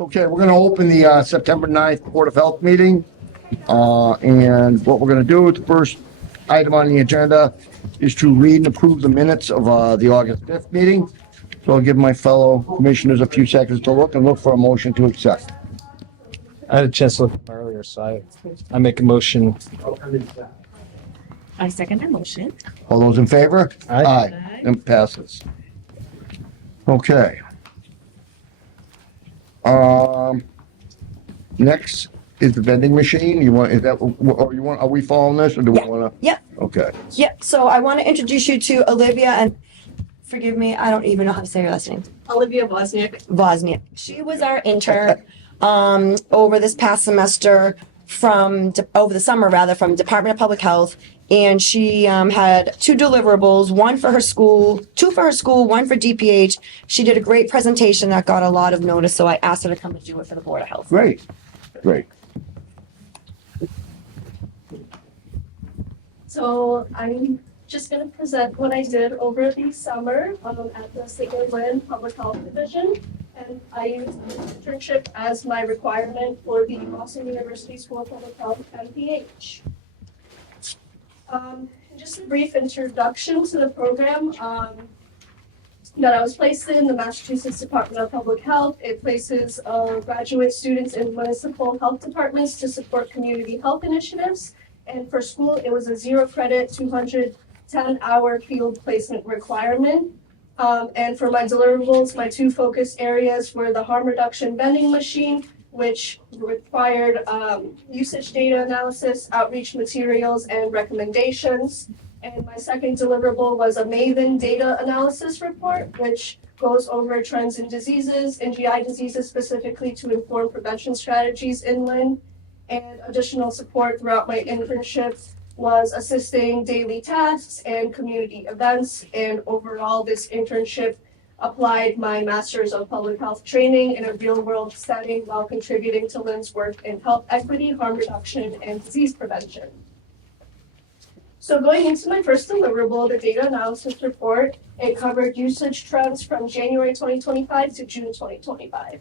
Okay, we're gonna open the September 9th Board of Health meeting. And what we're gonna do, the first item on the agenda is to read and approve the minutes of the August 5th meeting. So I'll give my fellow commissioners a few seconds to look for a motion to accept. I had a chance to look at them earlier, so I make a motion. I second that motion. All those in favor? Aye. And passes. Okay. Next is the vending machine. Are we following this or do we want to? Yep. Okay. Yep. So I want to introduce you to Olivia, and forgive me, I don't even know how to say her last name. Olivia Wozniak. She was our intern over this past semester over the summer rather, from Department of Public Health. And she had 2 deliverables, two for her school, one for DPH. She did a great presentation that got a lot of notice, so I asked her to come and do it for the Board of Health. Great. So I'm just going to present what I did over the summer at the St. Lynn Public Health Division. And I used this internship as my requirement for the Boston University School of Public Health MPH. Just a brief introduction to the program that I was placed in, the Massachusetts Department of Public Health. It places graduate students in municipal health departments to support community health initiatives. And for school, it was a 0 credit, 210-hour field placement requirement. And for my deliverables, my 2 focus areas were the harm reduction vending machine, which required usage data analysis, outreach materials, and recommendations. And my second deliverable was a MAVEN data analysis report, which goes over trends in diseases and GI diseases specifically to inform prevention strategies in Lynn. And additional support throughout my internship was assisting daily tasks and community events. And overall, this internship applied my Master's of Public Health training in a real-world setting while contributing to Lynn's work in health equity, harm reduction, and disease prevention. So going into my first deliverable, the data analysis report, it covered usage trends from January 2025 to June 2025.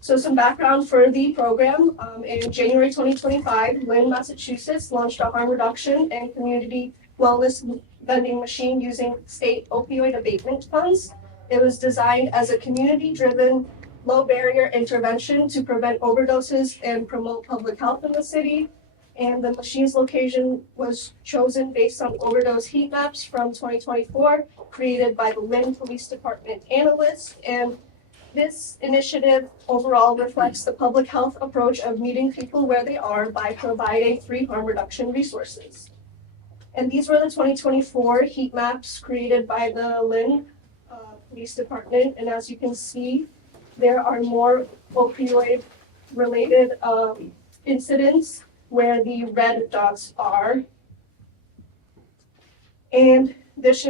So some background for the program. In January 2025, Lynn, Massachusetts launched a harm reduction and community wellness vending machine using state opioid abatement funds. It was designed as a community-driven, low-barrier intervention to prevent overdoses and promote public health in the city. And the machine's location was chosen based on overdose heat maps from 2024, created by the Lynn Police Department analysts. And this initiative overall reflects the public health approach of meeting people where they are by providing free harm reduction resources. And these were the 2024 heat maps created by the Lynn Police Department. And as you can see, there are more opioid-related incidents where the red dots are. And this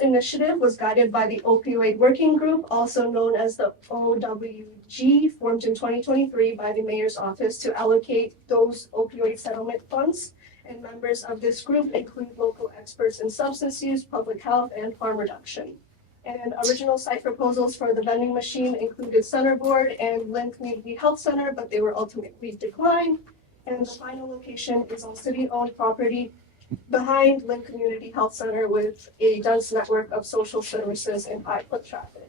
initiative was guided by the Opioid Working Group, also known as the OWG, formed in 2023 by the Mayor's Office to allocate those opioid settlement funds. And members of this group include local experts in substance use, public health, and harm reduction. And original site proposals for the vending machine included Centerboard and Lynn Community Health Center, but they were ultimately declined. And the final location is on city-owned property behind Lynn Community Health Center with a dense network of social services and high foot traffic.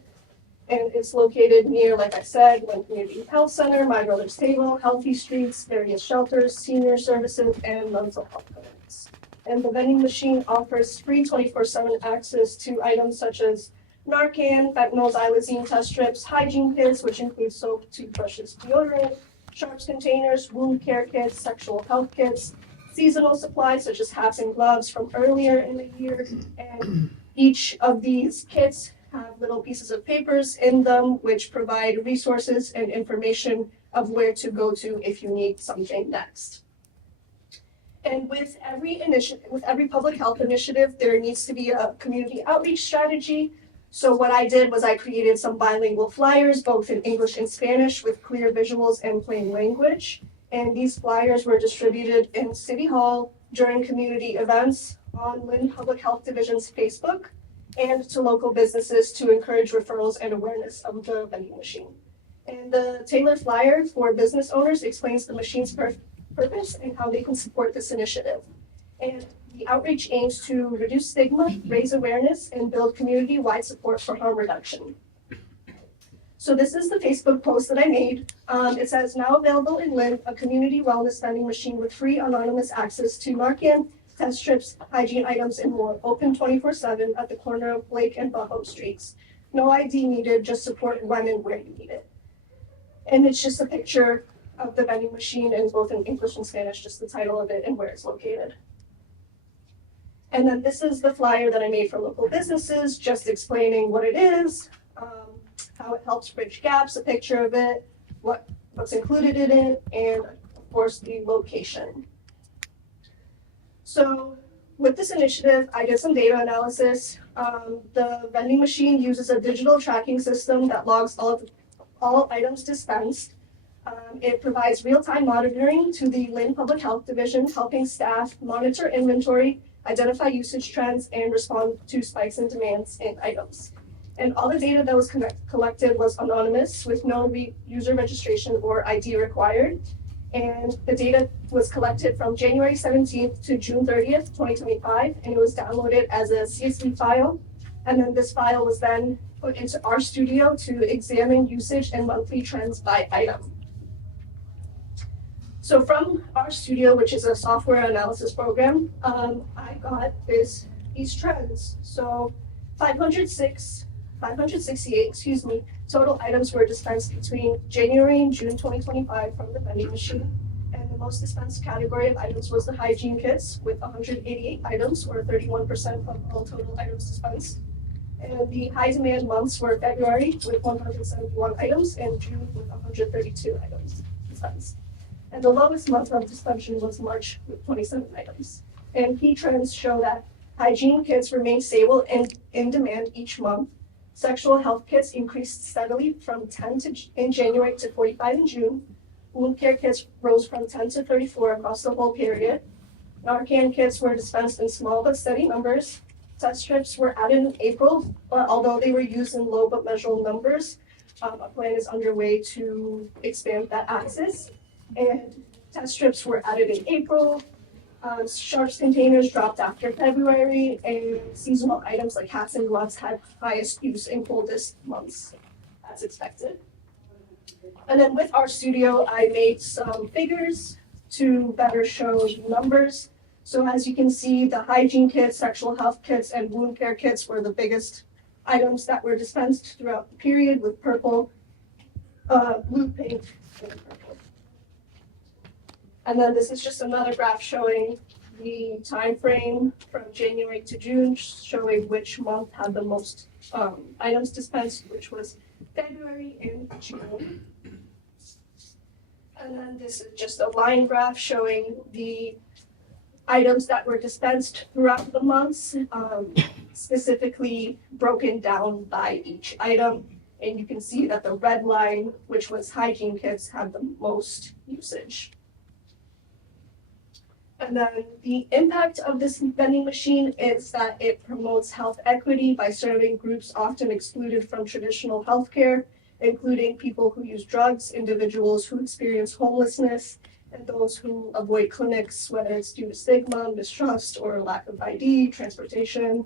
And it's located near, like I said, Lynn Community Health Center, My Brother's Table, Healthy Streets, various shelters, senior services, and mental health clinics. And the vending machine offers free 24/7 access to items such as Narcan, fentanyl, xylazine test strips, hygiene kits, which include soap, toothbrushes, deodorant, sharps containers, wound care kits, sexual health kits, seasonal supplies such as hats and gloves from earlier in the year. And each of these kits have little pieces of papers in them which provide resources and information of where to go to if you need something next. And with every public health initiative, there needs to be a community outreach strategy. So what I did was I created some bilingual flyers, both in English and Spanish, with clear visuals and plain language. And these flyers were distributed in City Hall during community events, on Lynn Public Health Division's Facebook, and to local businesses to encourage referrals and awareness of the vending machine. And the Taylor flyer for business owners explains the machine's purpose and how they can support this initiative. And the outreach aims to reduce stigma, raise awareness, and build community-wide support for harm reduction. So this is the Facebook post that I made. It says, now available in Lynn, a community wellness vending machine with free anonymous access to Narcan, test strips, hygiene items, and more, open 24/7 at the corner of Blake and Buffalo Streets. No ID needed, just support when and where you need it. And it's just a picture of the vending machine in both in English and Spanish, just the title of it and where it's located. And then this is the flyer that I made for local businesses, just explaining what it is, how it helps bridge gaps, a picture of it, what's included in it, and of course the location. So with this initiative, I did some data analysis. The vending machine uses a digital tracking system that logs all items dispensed. It provides real-time monitoring to the Lynn Public Health Division, helping staff monitor inventory, identify usage trends, and respond to spikes in demands in items. And all the data that was collected was anonymous with no user registration or ID required. And the data was collected from January 17th to June 30th, 2025, and it was downloaded as a CSV file. And then this file was then put into RStudio to examine usage and monthly trends by item. So from RStudio, which is a software analysis program, I got these trends. So 568, total items were dispensed between January and June 2025 from the vending machine. And the most dispensed category of items was the hygiene kits with 188 items, or 31% of all total items dispensed. And the high demand months were February with 171 items and June with 132 items dispensed. And the lowest month of dispensation was March with 27 items. And key trends show that hygiene kits remain stable and in demand each month. Sexual health kits increased steadily from 10 in January to 45 in June. Wound care kits rose from 10 to 34 across the whole period. Narcan kits were dispensed in small but steady numbers. Test strips were added in April, but although they were used in low but measurable numbers, a plan is underway to expand that access. And test strips were added in April. Sharps containers dropped after February, and seasonal items like hats and gloves had highest use in coldest months, as expected. And then with RStudio, I made some figures to better show the numbers. So as you can see, the hygiene kits, sexual health kits, and wound care kits were the biggest items that were dispensed throughout the period, with purple, blue, pink, and purple. And then this is just another graph showing the time frame from January to June, showing which month had the most items dispensed, which was February and June. And then this is just a line graph showing the items that were dispensed throughout the months, specifically broken down by each item. And you can see that the red line, which was hygiene kits, had the most usage. And then the impact of this vending machine is that it promotes health equity by serving groups often excluded from traditional healthcare, including people who use drugs, individuals who experience homelessness, and those who avoid clinics, whether it's due to stigma, mistrust, or lack of ID, transportation.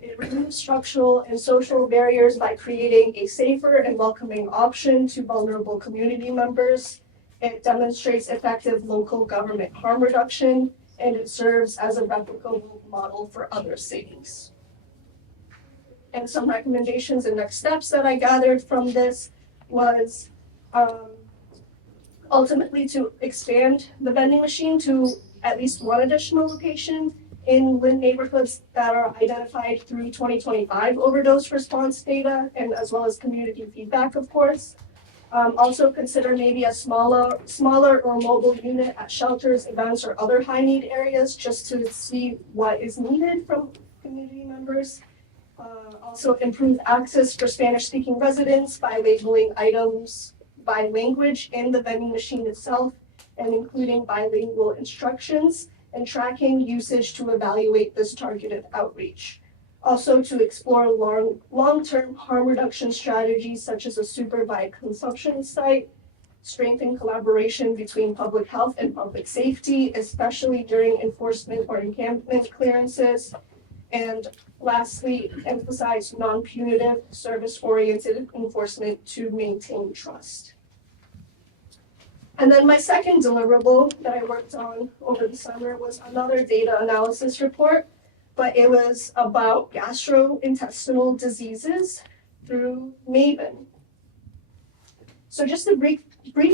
It removes structural and social barriers by creating a safer and welcoming option to vulnerable community members. It demonstrates effective local government harm reduction, and it serves as a replicable model for other cities. And some recommendations and next steps that I gathered from this was ultimately to expand the vending machine to at least one additional location in Lynn neighborhoods that are identified through 2025 overdose response data, and as well as community feedback, of course. Also consider maybe a smaller or mobile unit at shelters, events, or other high need areas, just to see what is needed from community members. Also improve access for Spanish speaking residents by labeling items by language in the vending machine itself, and including bilingual instructions, and tracking usage to evaluate this targeted outreach. Also to explore long-term harm reduction strategies such as a supervised consumption site, strengthen collaboration between public health and public safety, especially during enforcement or encampment clearances, and lastly, emphasize non-punitive, service-oriented enforcement to maintain trust. And then my second deliverable that I worked on over the summer was another data analysis report, but it was about gastrointestinal diseases through MAVEN. So just a brief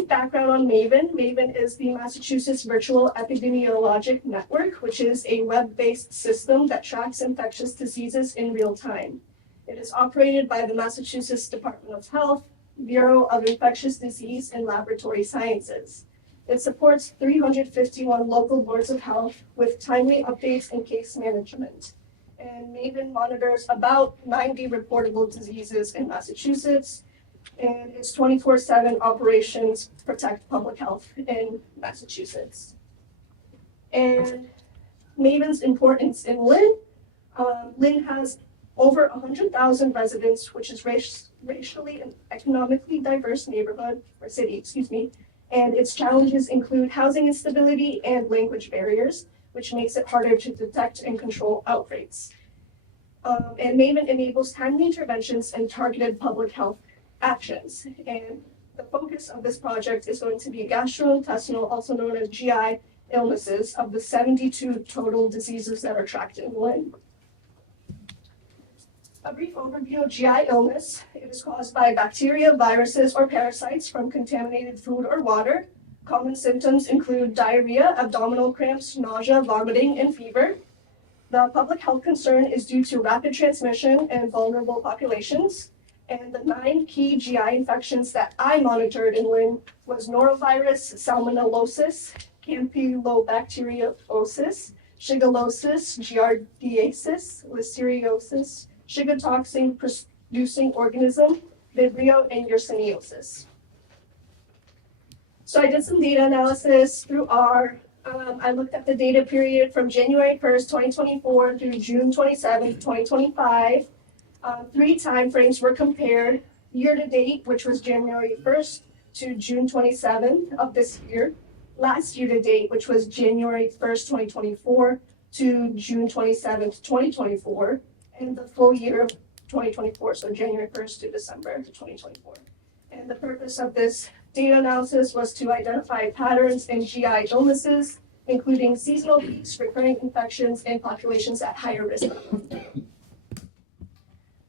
background on MAVEN. MAVEN is the Massachusetts Virtual Epidemiologic Network, which is a web-based system that tracks infectious diseases in real time. It is operated by the Massachusetts Department of Health, Bureau of Infectious Disease and Laboratory Sciences. It supports 351 local boards of health with timely updates and case management. And MAVEN monitors about 90 reportable diseases in Massachusetts, and its 24/7 operations protect public health in Massachusetts. And MAVEN's importance in Lynn. Lynn has over 100,000 residents, which is racially and economically diverse neighborhood, or city, and its challenges include housing instability and language barriers, which makes it harder to detect and control outbreaks. And MAVEN enables timely interventions and targeted public health actions. And the focus of this project is going to be gastrointestinal, also known as GI illnesses, of the 72 total diseases that are tracked in Lynn. A brief overview of GI illness. It is caused by bacteria, viruses, or parasites from contaminated food or water. Common symptoms include diarrhea, abdominal cramps, nausea, vomiting, and fever. The public health concern is due to rapid transmission and vulnerable populations. And the 9 key GI infections that I monitored in Lynn was norovirus, salmonellosis, campylobacteriosis, shigellosis, giardiasis, listeriosis, Shiga toxin producing organism, Vibrio, and Yersiniosis. So I did some data analysis through R. I looked at the data period from January 1st, 2024 through June 27th, 2025. 3 timeframes were compared: year to date, which was January 1st to June 27th of this year; last year to date, which was January 1st, 2024 to June 27th, 2024, and the full year of 2024, so January 1st to December 2024. And the purpose of this data analysis was to identify patterns in GI illnesses, including seasonal peaks, recurring infections, and populations at higher risk.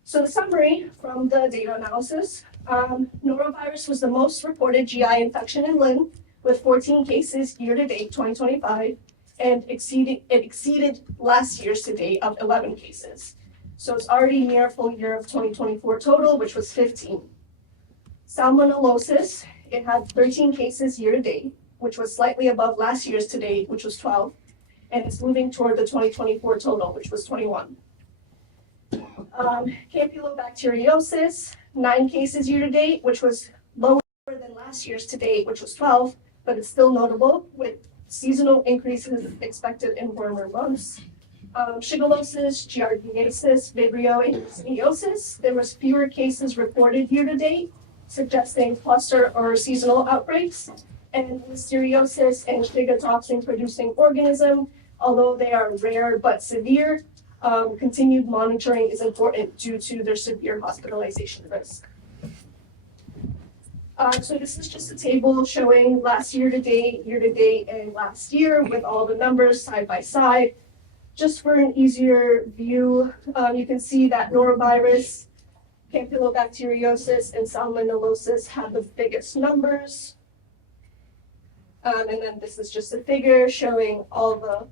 So the summary from the data analysis, norovirus was the most reported GI infection in Lynn, with 14 cases year-to-date 2025, and it exceeded last year's to date of 11 cases. So it's already near a full year of 2024 total, which was 15. Salmonellosis, it had 13 cases year-to-date, which was slightly above last year's to date, which was 12, and it's moving toward the 2024 total, which was 21. Campylobacteriosis, 9 cases year-to-date, which was lower than last year's to date, which was 12, but it's still notable with seasonal increases expected in warmer months. Shigellosis, giardiasis, Vibrio, and Yersiniosis. There was fewer cases reported year-to-date, suggesting cluster or seasonal outbreaks. And listeriosis and Shiga toxin producing organism, although they are rare but severe, continued monitoring is important due to their severe hospitalization risk. So this is just a table showing last year-to-date, and last year with all the numbers side by side. Just for an easier view, you can see that norovirus, campylobacteriosis, and salmonellosis have the biggest numbers. And then this is just a figure showing all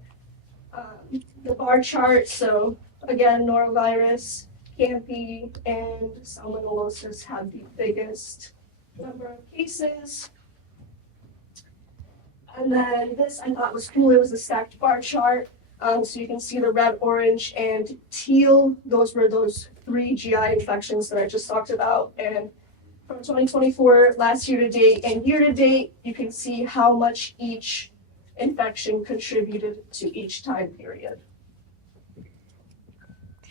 the bar chart. So again, norovirus, campy, and salmonellosis have the biggest number of cases. And then this I thought was cool. It was a stacked bar chart. So you can see the red, orange, and teal. Those were those 3 GI infections that I just talked about. And from 2024, last year to date and year to date, you can see how much each infection contributed to each time period.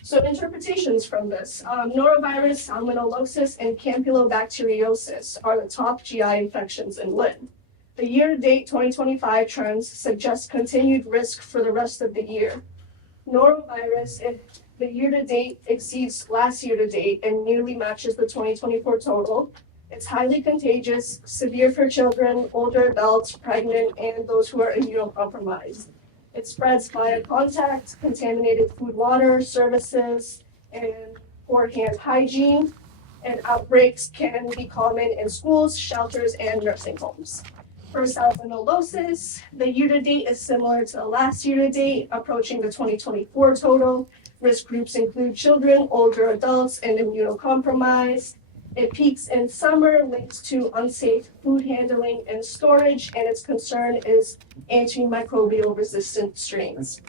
So interpretations from this, norovirus, salmonellosis, and campylobacteriosis are the top GI infections in Lynn. The year-to-date 2025 trends suggest continued risk for the rest of the year. Norovirus, if the year-to-date exceeds last year-to-date and nearly matches the 2024 total, it's highly contagious, severe for children, older adults, pregnant, and those who are immunocompromised. It spreads via contact, contaminated food, water, services, and poor hand hygiene. And outbreaks can be common in schools, shelters, and nursing homes. For salmonellosis, the year-to-date is similar to the last year-to-date, approaching the 2024 total. Risk groups include children, older adults, and immunocompromised. It peaks in summer, linked to unsafe food handling and storage, and its concern is antimicrobial resistant strains.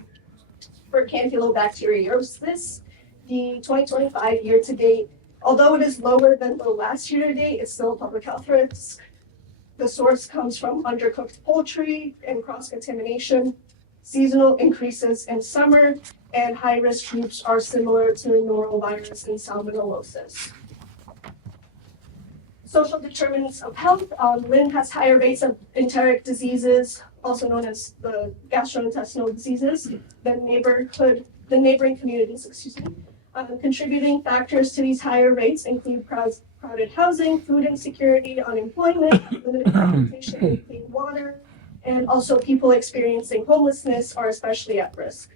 For campylobacteriosis, the 2025 year-to-date, although it is lower than the last year-to-date, it's still a public health risk. The source comes from undercooked poultry and cross-contamination, seasonal increases in summer, and high-risk groups are similar to norovirus and salmonellosis. Social determinants of health. Lynn has higher rates of enteric diseases, also known as the gastrointestinal diseases, than neighboring communities. Contributing factors to these higher rates include crowded housing, food insecurity, unemployment, limited transportation and clean water, and also people experiencing homelessness are especially at risk.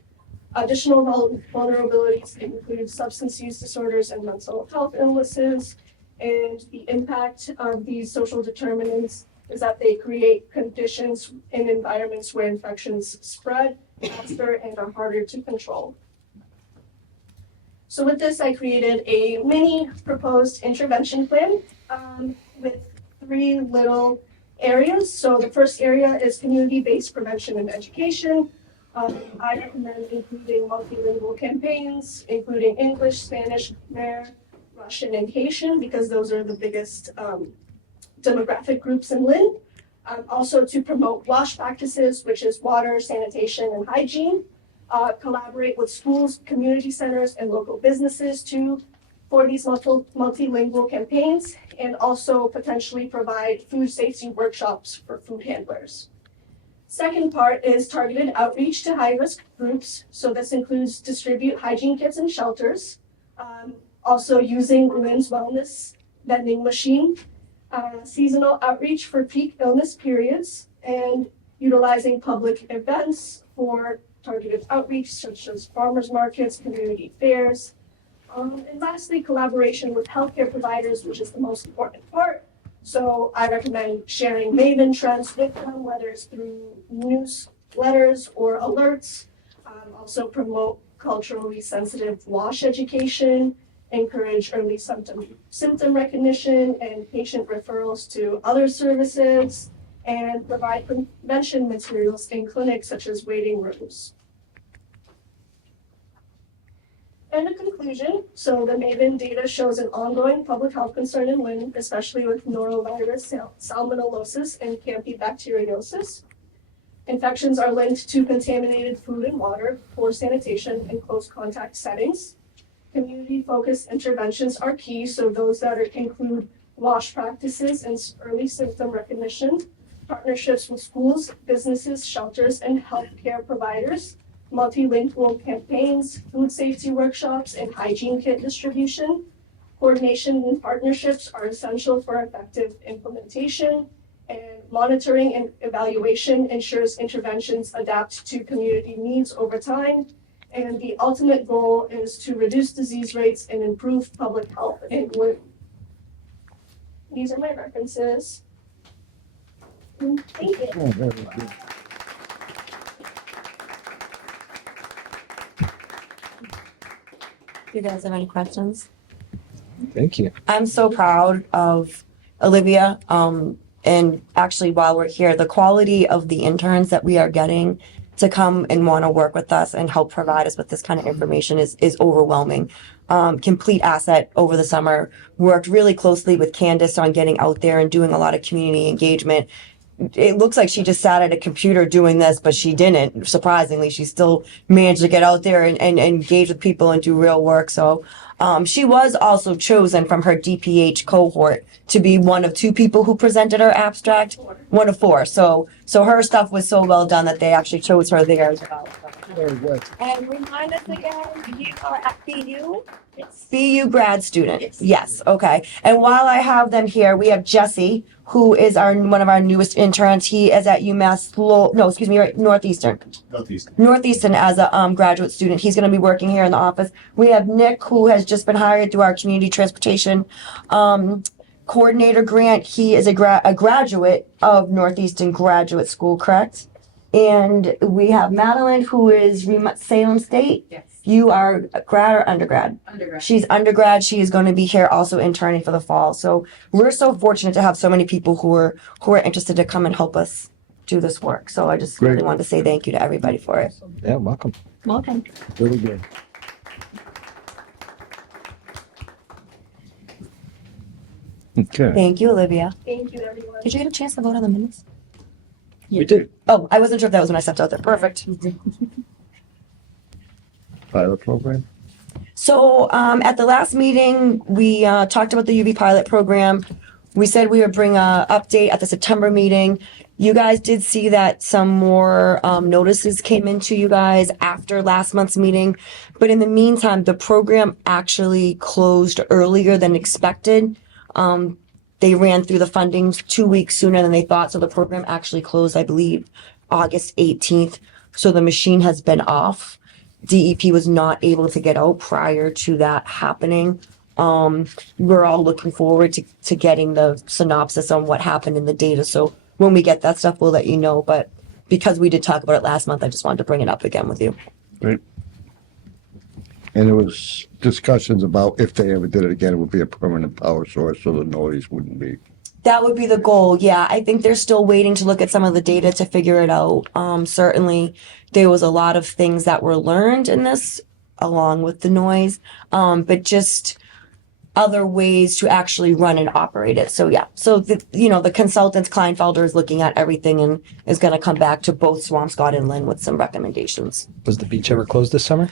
Additional vulnerabilities include substance use disorders and mental health illnesses, and the impact of these social determinants is that they create conditions and environments where infections spread faster and are harder to control. So with this, I created a mini proposed intervention plan with 3 little areas. So the first area is community-based prevention and education. I recommend including multilingual campaigns, including English, Spanish, Khmer, Russian, and Haitian, because those are the biggest demographic groups in Lynn. Also to promote WASH practices, which is water, sanitation, and hygiene. Collaborate with schools, community centers, and local businesses for these multilingual campaigns, and also potentially provide food safety workshops for food handlers. Second part is targeted outreach to high-risk groups. So this includes distribute hygiene kits in shelters, also using Lynn's wellness vending machine, seasonal outreach for peak illness periods, and utilizing public events for targeted outreach such as farmers markets, community fairs, and lastly, collaboration with healthcare providers, which is the most important part. So I recommend sharing Maven trends with them, whether it's through newsletters or alerts. Also promote culturally sensitive WASH education, encourage early symptom recognition and patient referrals to other services, and provide prevention materials in clinics such as waiting rooms. And a conclusion, so the Maven data shows an ongoing public health concern in Lynn, especially with norovirus, salmonellosis, and campylobacteriosis. Infections are linked to contaminated food and water, poor sanitation, and close contact settings. Community-focused interventions are key, so those that include WASH practices and early symptom recognition, partnerships with schools, businesses, shelters, and healthcare providers, multilingual campaigns, food safety workshops, and hygiene kit distribution. Coordination and partnerships are essential for effective implementation, and monitoring and evaluation ensures interventions adapt to community needs over time. And the ultimate goal is to reduce disease rates and improve public health in Lynn. These are my references. Thank you. Oh, very good. You guys have any questions? Thank you. I'm so proud of Olivia. And actually, while we're here, the quality of the interns that we are getting to come and want to work with us and help provide us with this kind of information is overwhelming. Complete asset over the summer, worked really closely with Candace on getting out there and doing a lot of community engagement, it looks like she just sat at a computer doing this, but she didn't. Surprisingly, she still managed to get out there and engage with people and do real work. So she was also chosen from her DPH cohort to be one of 2 people who presented her abstract. 1 of 4. So her stuff was so well done that they actually chose her there as well. Very good. And remind us again, you are at BU? Yes. BU grad student. Yes. Yes. Okay. And while I have them here, we have Jesse, who is one of our newest interns. He is at Northeastern. Northeastern as a graduate student. He's going to be working here in the office. We have Nick, who has just been hired through our community transportation coordinator grant. He is a graduate of Northeastern Graduate School, correct? And we have Madeline, who is Salem State. Yes. You are a grad or undergrad? Undergrad. She's undergrad. She is going to be here also interning for the fall. So we're so fortunate to have so many people who are interested to come and help us do this work. So I just really Great. wanted to say thank you to everybody for it. Yeah, welcome. Welcome. Really good. Okay. Thank you, Olivia. Thank you, everyone. Did you get a chance to vote on the minutes? We did. Oh, I wasn't sure if that was when I stepped out there. Perfect. Pilot program? So at the last meeting, we talked about the UV pilot program. We said we would bring a update at the September meeting. You guys did see that some more notices came into you guys after last month's meeting. But in the meantime, the program actually closed earlier than expected. They ran through the funding 2 weeks sooner than they thought. So the program actually closed, I believe, August 18th. So the machine has been off. DEP was not able to get out prior to that happening. We're all looking forward to getting the synopsis on what happened in the data. So when we get that stuff, we'll let you know. But because we did talk about it last month, I just wanted to bring it up again with you. Great. And there was discussions about if they ever did it again, it would be a permanent power source, so the noise wouldn't be. That would be the goal. Yeah, I think they're still waiting to look at some of the data to figure it out. Certainly, there was a lot of things that were learned in this, along with the noise, but just other ways to actually run and operate it. So yeah, so the consultants, Kleinfelder is looking at everything and is going to come back to both Swampscott and Lynn with some recommendations. Was the beach ever closed this summer?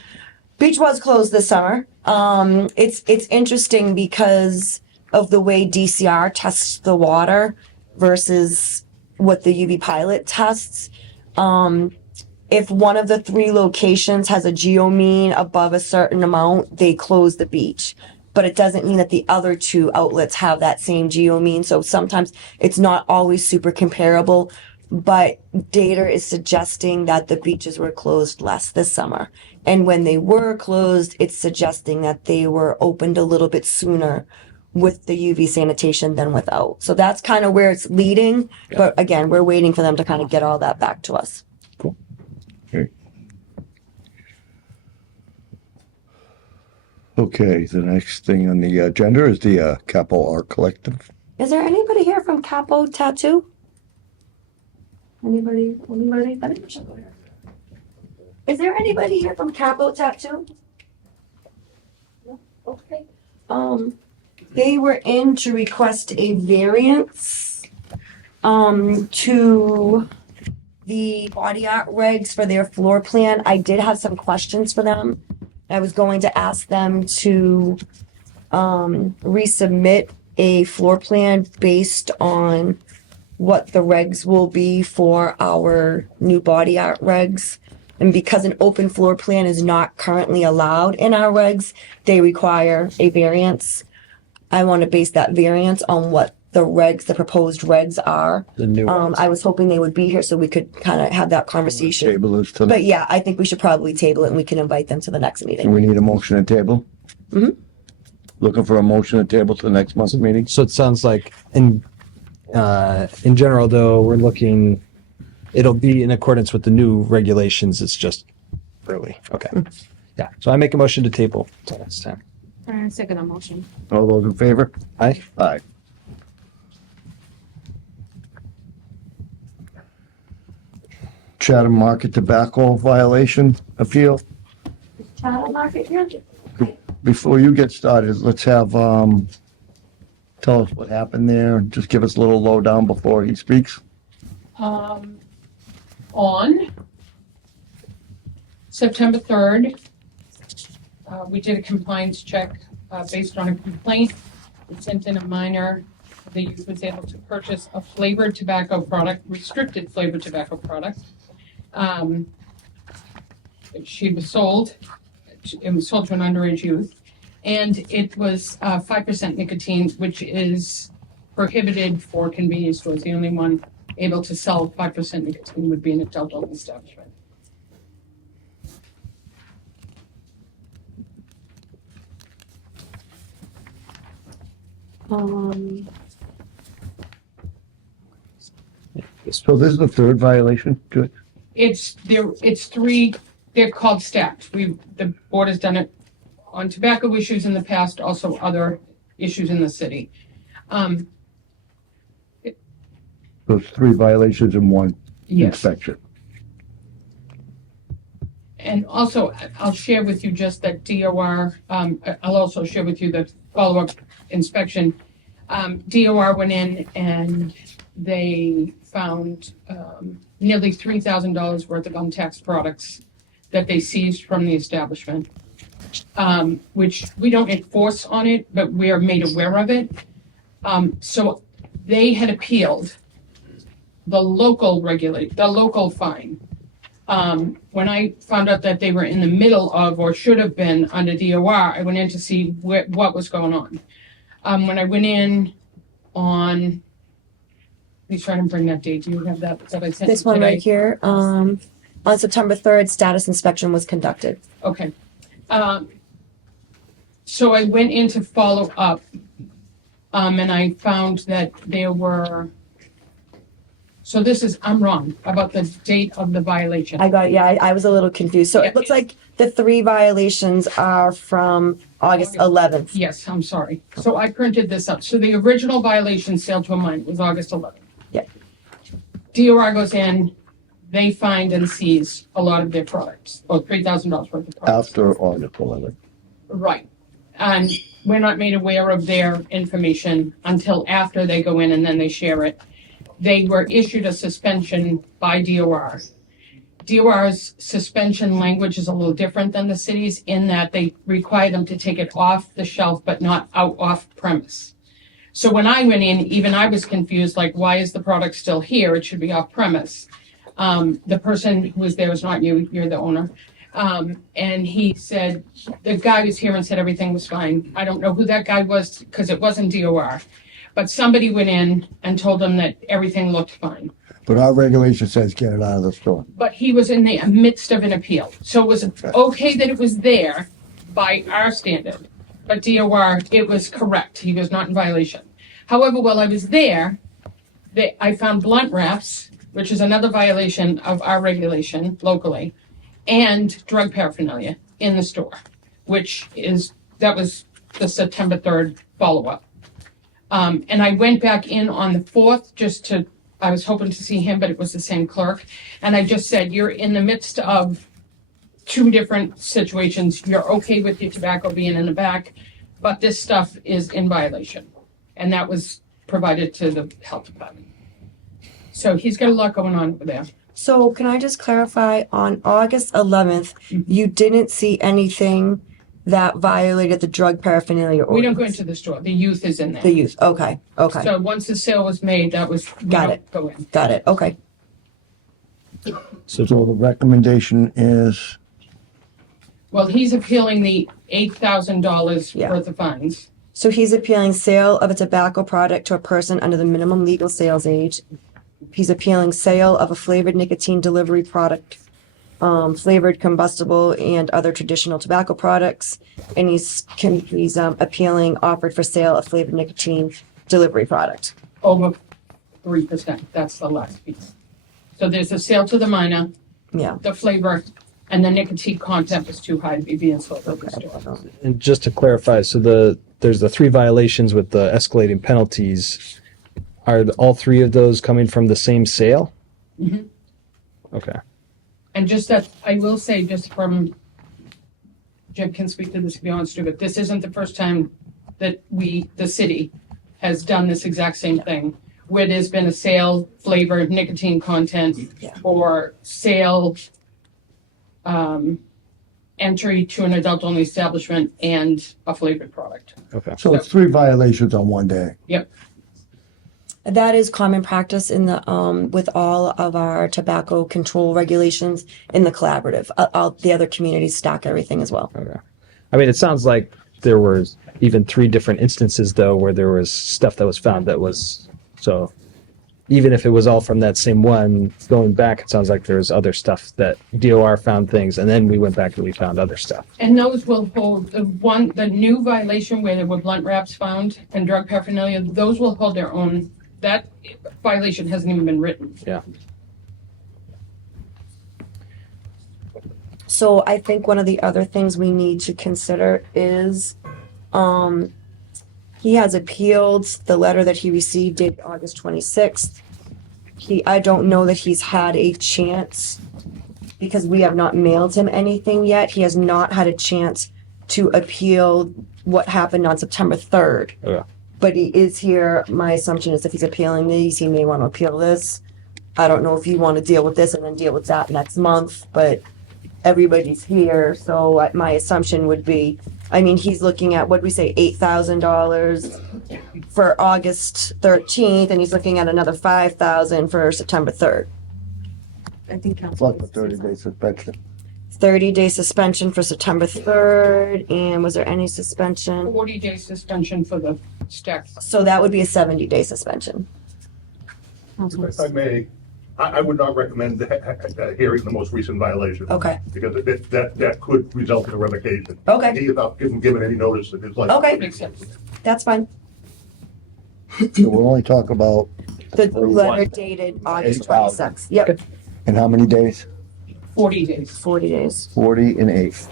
Beach was closed this summer. It's interesting because of the way DCR tests the water versus what the UV pilot tests. If one of the 3 locations has a geomean above a certain amount, they close the beach. But it doesn't mean that the other 2 outlets have that same geomean. So sometimes it's not always super comparable. But data is suggesting that the beaches were closed less this summer. And when they were closed, it's suggesting that they were opened a little bit sooner with the UV sanitation than without. So that's kind of where it's leading. Yeah. But again, we're waiting for them to kind of get all that back to us. Cool. Okay, the next thing on the agenda is the Capo Art Collective. Is there anybody here from Capo Tattoo? Anybody? Let me check over here. Is there anybody here from Capo Tattoo? No? Okay. They were in to request a variance to the body art regs for their floor plan. I did have some questions for them. I was going to ask them to resubmit a floor plan based on what the regs will be for our new body art regs. And because an open floor plan is not currently allowed in our regs, they require a variance. I want to base that variance on what the proposed regs are. The new ones. I was hoping they would be here so we could kind of have that conversation. Table is tonight. But yeah, I think we should probably table it and we can invite them to the next Do meeting. we need a motion to table? Mhm. Looking for a motion to table to the next month's meeting? So it sounds like in general, though, we're looking, it'll be in accordance with the new regulations. It's just early. Okay. Yeah. So I make a motion to table till next time. Second motion. All those in favor? Aye. Aye. Chatham Market Tobacco Violation Appeal. Channel Market here? Before you get started, let's have, tell us what happened there, and just give us a little lowdown before he speaks. On September 3rd, we did a compliance check based on a complaint. We sent in a minor. The youth was able to purchase a flavored tobacco product, restricted flavored tobacco product. She was sold. It was sold to an underage youth, and it was 5% nicotine, which is prohibited for convenience stores. The only one able to sell 5% nicotine would be an adult-only establishment. So this is the third violation, Joy? It's three. They're called stacked. The board has done it on tobacco issues in the past, also other issues in the city. Those three violations in one Yes. inspection. And also, I'll share with you just that DOR, I'll also share with you the follow-up inspection. DOR went in and they found nearly $3,000 worth of untaxed products that they seized from the establishment, which we don't enforce on it, but we are made aware of it. So they had appealed the local fine. When I found out that they were in the middle of, or should have been under DOR, I went in to see what was going on. When I went in on, please try to bring that date. Do you have that I sent This you one today? right here, on September 3rd, status inspection was conducted. Okay. So I went in to follow up, and I found that there were, so I'm wrong about the date of the violation. I got, yeah, I was a little confused. So Yeah, it looks like the 3 violations are from August 11th. Yes, I'm sorry. So I printed this up. So the original violation, sale to a minor, was August 11th. Yeah. DOR goes in, they find and seize a lot of their products, or $3,000 worth of products. After August 11th. Right. And we're not made aware of their information until after they go in and then they share it. They were issued a suspension by DOR. DOR's suspension language is a little different than the city's in that they require them to take it off the shelf but not out off premise. So when I went in, even I was confused, like, why is the product still here? It should be off premise. The person who was there was not you, you're the owner. And he said, the guy was here and said everything was fine. I don't know who that guy was because it wasn't DOR. But somebody went in and told them that everything looked fine. But our regulation says get it out of the store. But he was in the midst of an appeal. So it was okay that it was there by our standard. But DOR, it was correct. He was not in violation. However, while I was there, I found blunt wraps, which is another violation of our regulation locally, and drug paraphernalia in the store, that was the September 3rd follow-up. And I went back in on the 4th I was hoping to see him, but it was the same clerk. And I just said, you're in the midst of 2 different situations. You're okay with your tobacco being in the back, but this stuff is in violation. And that was provided to the health department. So he's got a lot going on over there. So can I just clarify, on August 11th, you didn't see anything that violated the drug paraphernalia ordinance? We don't go into the store. The youth is in there. The youth, okay. So once the sale was made, we Got don't it. go in. Got it, okay. So the recommendation is, Well, he's appealing the $8,000 Yeah. worth of fines. So he's appealing sale of a tobacco product to a person under the minimum legal sales age. He's appealing sale of a flavored nicotine delivery product, flavored combustible and other traditional tobacco products. And he's appealing offered for sale a flavored nicotine delivery product. Over 3%. That's the last piece. So there's a sale to the minor, Yeah. the flavor, and the nicotine content is too high to be being sold at the store. And just to clarify, so there's the 3 violations with the escalating penalties. Are all 3 of those coming from the same sale? Mhm. Okay. And just that, I will say, just from, Jim can speak to this if you want to, but this isn't the first time that the city has done this exact same thing. where there's been a sale flavored nicotine content Yeah. or sale entry to an adult-only establishment and a flavored product. Okay. So it's 3 violations on one day. Yep. That is common practice in the, with all of our tobacco control regulations in the collaborative. All the other communities stack everything as well. Okay. I mean, it sounds like there was even 3 different instances though where there was stuff that was found that was so. Even if it was all from that same one, going back, it sounds like there was other stuff that DOR found things, and then we went back and we found other stuff. And those will hold, the new violation where there were blunt wraps found and drug paraphernalia, those will hold their own. That violation hasn't even been written. Yeah. So I think one of the other things we need to consider is, he has appealed the letter that he received dated August 26th. I don't know that he's had a chance because we have not mailed him anything yet. He has not had a chance to appeal what happened on September 3rd. Okay. But he is here. My assumption is if he's appealing these, he may want to appeal this. I don't know if you want to deal with this and then deal with that next month, but everybody's here. So my assumption would be, I mean, he's looking at, what we say, $8,000 for August 13th, and he's looking at another $5,000 for September 3rd. I think Plus the 30-day suspension. 30-day suspension for September 3rd, and was there any suspension? 40-day suspension for the stack. So that would be a 70-day suspension. If I may, I would not recommend hearing the most recent violation. Okay. Because that could result in a revocation. Okay. He has not given any notice of his life. Okay. Makes sense. That's fine. So we'll only talk about, The letter dated August 26th. Yep, in how many days? 40 days. 40 days. 40 and 8.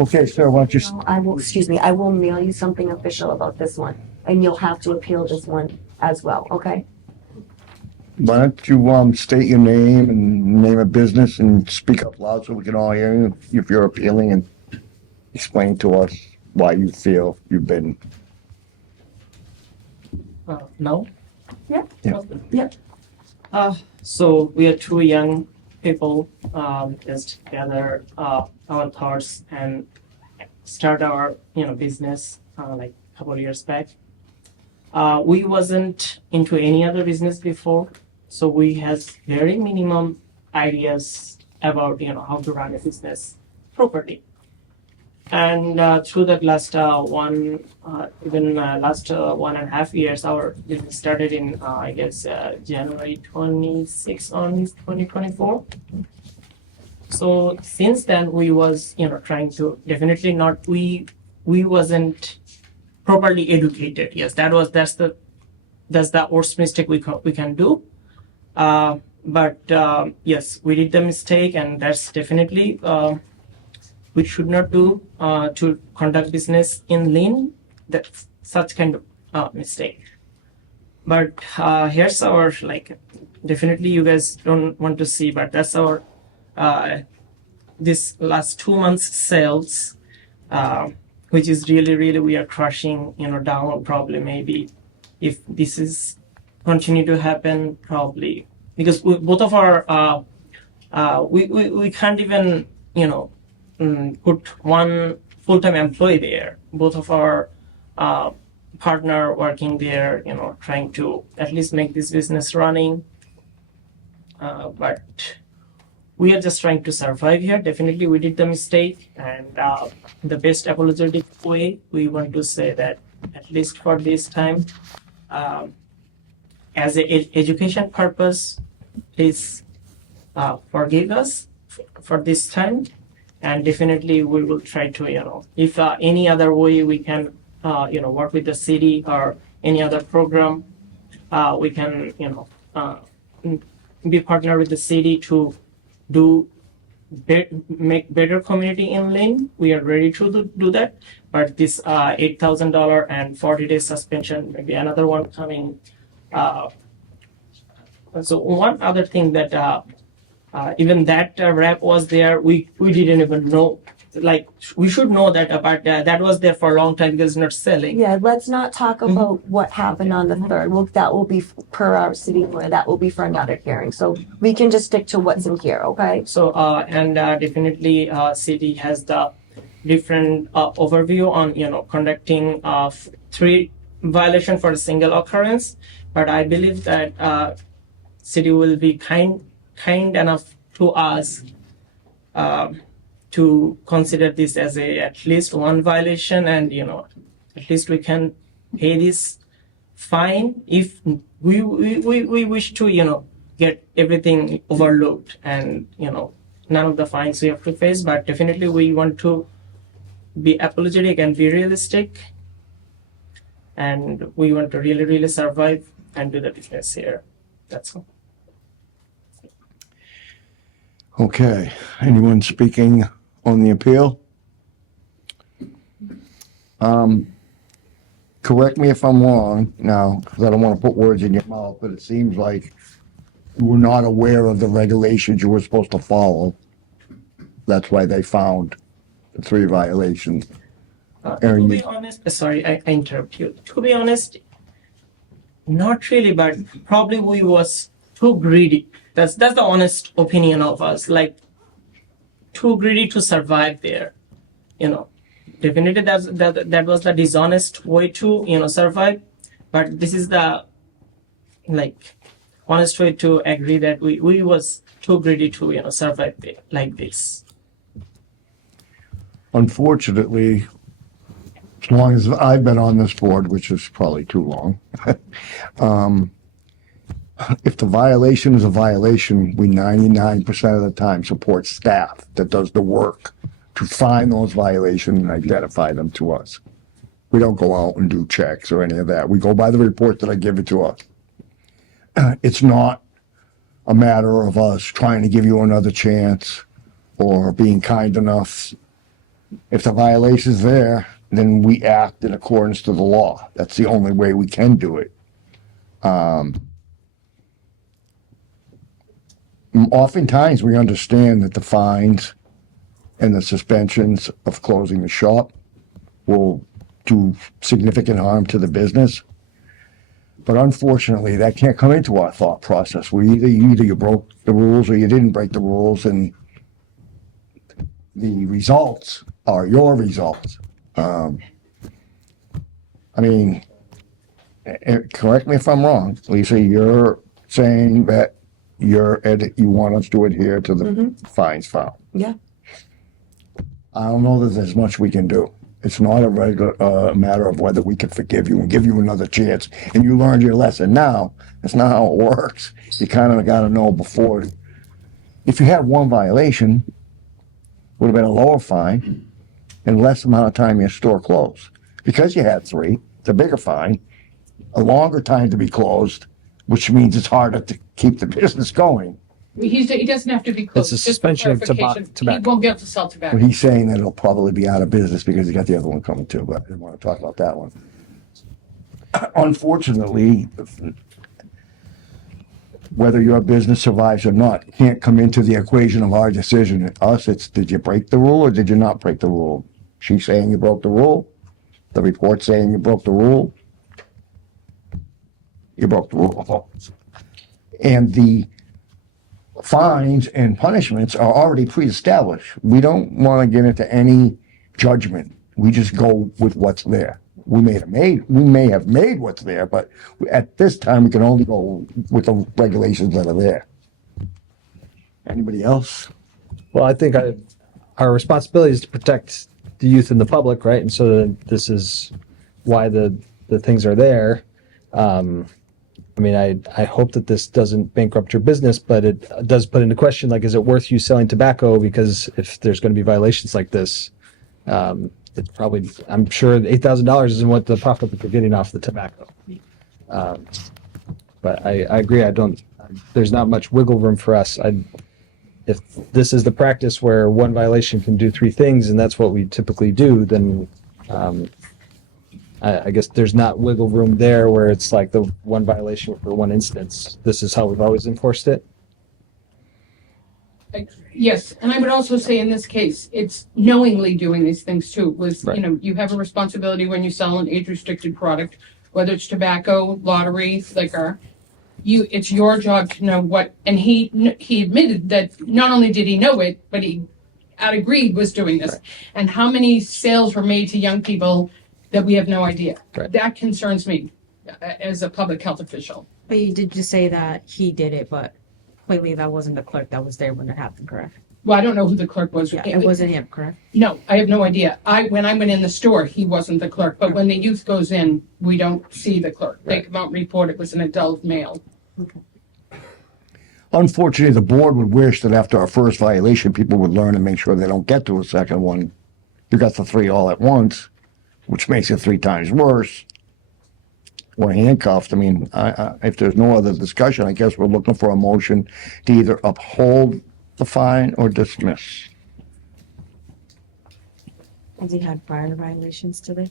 Okay, sir, why don't you, I will, excuse me, I will mail you something official about this one, and you'll have to appeal this one as well, okay? why don't you state your name and name of business and speak up loud so we can all hear you if you're appealing, and explain to us why you feel you've been. No. Yeah. Yeah. Yep. So we are 2 young people just gather our thoughts and start our business like a couple of years back. We wasn't into any other business before, so we has very minimum ideas about how to run a business properly. And through that last last 1.5 years, our business started in I guess January 26 on 2024. So since then we was trying to definitely not we wasn't properly educated. Yes, that's the worst mistake we can do. But yes, we did the mistake, and that's definitely. We should not do to conduct business in Lynn, that's such kind of mistake. But here's our definitely you guys don't want to see, but that's our this last 2 months sales, which is really we are crushing down probably maybe if this is continue to happen probably because both of our we can't even put one full-time employee there. Both of our partner working there, trying to at least make this business running. But we are just trying to survive here. Definitely we did the mistake, and the best apologetic way, we want to say that at least for this time, as an education purpose, please forgive us for this time. And definitely we will try to, if any other way we can, work with the city or any other program, we can, be partner with the city to make better community in Lynn. We are ready to do that. But this $8,000 and 40-day suspension, maybe another one coming. So one other thing that even that rep was there. We didn't even know like we should know that about that was there for a long time because it's not selling. Yeah, let's not talk about what happened on the third. Well, that will be per our city lawyer. That will be for another hearing. So we can just stick to what's in here, okay? So and definitely city has the different overview on conducting 3 violation for a single occurrence, but I believe that city will be kind enough to us to consider this as at least 1 violation, and at least we can pay this fine if we wish to get everything overlooked and none of the fines we have to face. But definitely we want to be apologetic and be realistic, and we want to really survive and do the business here. That's all. Okay, anyone speaking on the appeal? Correct me if I'm wrong now, because I don't want to put words in your mouth, but it seems like you were not aware of the regulations you were supposed to follow. That's why they found the 3 violations. To Aaron, be you- honest, sorry, I interrupt you. To be honest, not really, but probably we was too greedy. That's the honest opinion of us. Like too greedy to survive there. Definitely that was the dishonest way to survive. But this is the honest way to agree that we was too greedy to survive there, like this. Unfortunately, as long as I've been on this board, which is probably too long, if the violation is a violation, we 99% of the time support staff that does the work to find those violations and identify them to us. We don't go out and do checks or any of that. We go by the report that I give it to us. It's not a matter of us trying to give you another chance or being kind enough. If the violation's there, then we act in accordance to the law. That's the only way we can do it. Oftentimes, we understand that the fines and the suspensions of closing the shop will do significant harm to the business. But unfortunately, that can't come into our thought process. Either you broke the rules or you didn't break the rules, and the results are your results. Correct me if I'm wrong, Lisa, you're saying that you want us to adhere to the fines found. Yeah. I don't know that there's much we can do. It's not a regular matter of whether we can forgive you and give you another chance and you learned your lesson. Now, that's not how it works. You kind of got to know before. If you had 1 violation, would have been a lower fine and less amount of time your store closed. Because you had 3, it's a bigger fine, a longer time to be closed, which means it's harder to keep the business going. He doesn't have to be closed. It's a Just for suspension of clarification, He tobacco. won't be able to sell But tobacco. he's saying that it'll probably be out of business because he got the other one coming too, but I didn't want to talk about that one. Unfortunately, whether your business survives or not can't come into the equation of our decision. Us, it's did you break the rule or did you not break the rule? She's saying you broke the rule. The report's saying you broke the rule. You broke the rule. And the fines and punishments are already pre-established. We don't want to get into any judgment. We just go with what's there. We may have made what's there, but at this time we can only go with the regulations that are there. Anybody else? Well, I think our responsibility is to protect the youth and the public, right? And so this is why the things are there. I hope that this doesn't bankrupt your business, but it does put into question, like, is it worth you selling tobacco? Because if there's going to be violations like this, it's probably, I'm sure $8,000 isn't what the profit that they're getting off the tobacco. But I agree. There's not much wiggle room for us. If this is the practice where 1 violation can do 3 things, and that's what we typically do, then I guess there's not wiggle room there where it's like the 1 violation for 1 instance. This is how we've always enforced it. Yes, and I would also say in this case, it's knowingly doing these things too. Was, Right. you know, you have a responsibility when you sell an age-restricted product, whether it's tobacco, lottery, liquor. It's your job to know what, and he admitted that not only did he know it, but he agreed was doing this. Right. And how many sales were made to young people that we have no idea? Right. That concerns me as a public health official. But you did just say that he did it, but clearly that wasn't the clerk that was there when it happened, correct? Well, I don't know who the clerk was. Yeah, it wasn't him, correct? No, I have no idea. When I went in the store, he wasn't the clerk, but when the youth goes in, we don't see the clerk. They come out and report it was an adult male. Unfortunately, the board would wish that after our first violation, people would learn and make sure they don't get to a second one. You got the three all at once, which makes it 3 times worse. Or handcuffed. I mean, if there's no other discussion, I guess we're looking for a motion to either uphold the fine or dismiss. Has he had prior violations to this?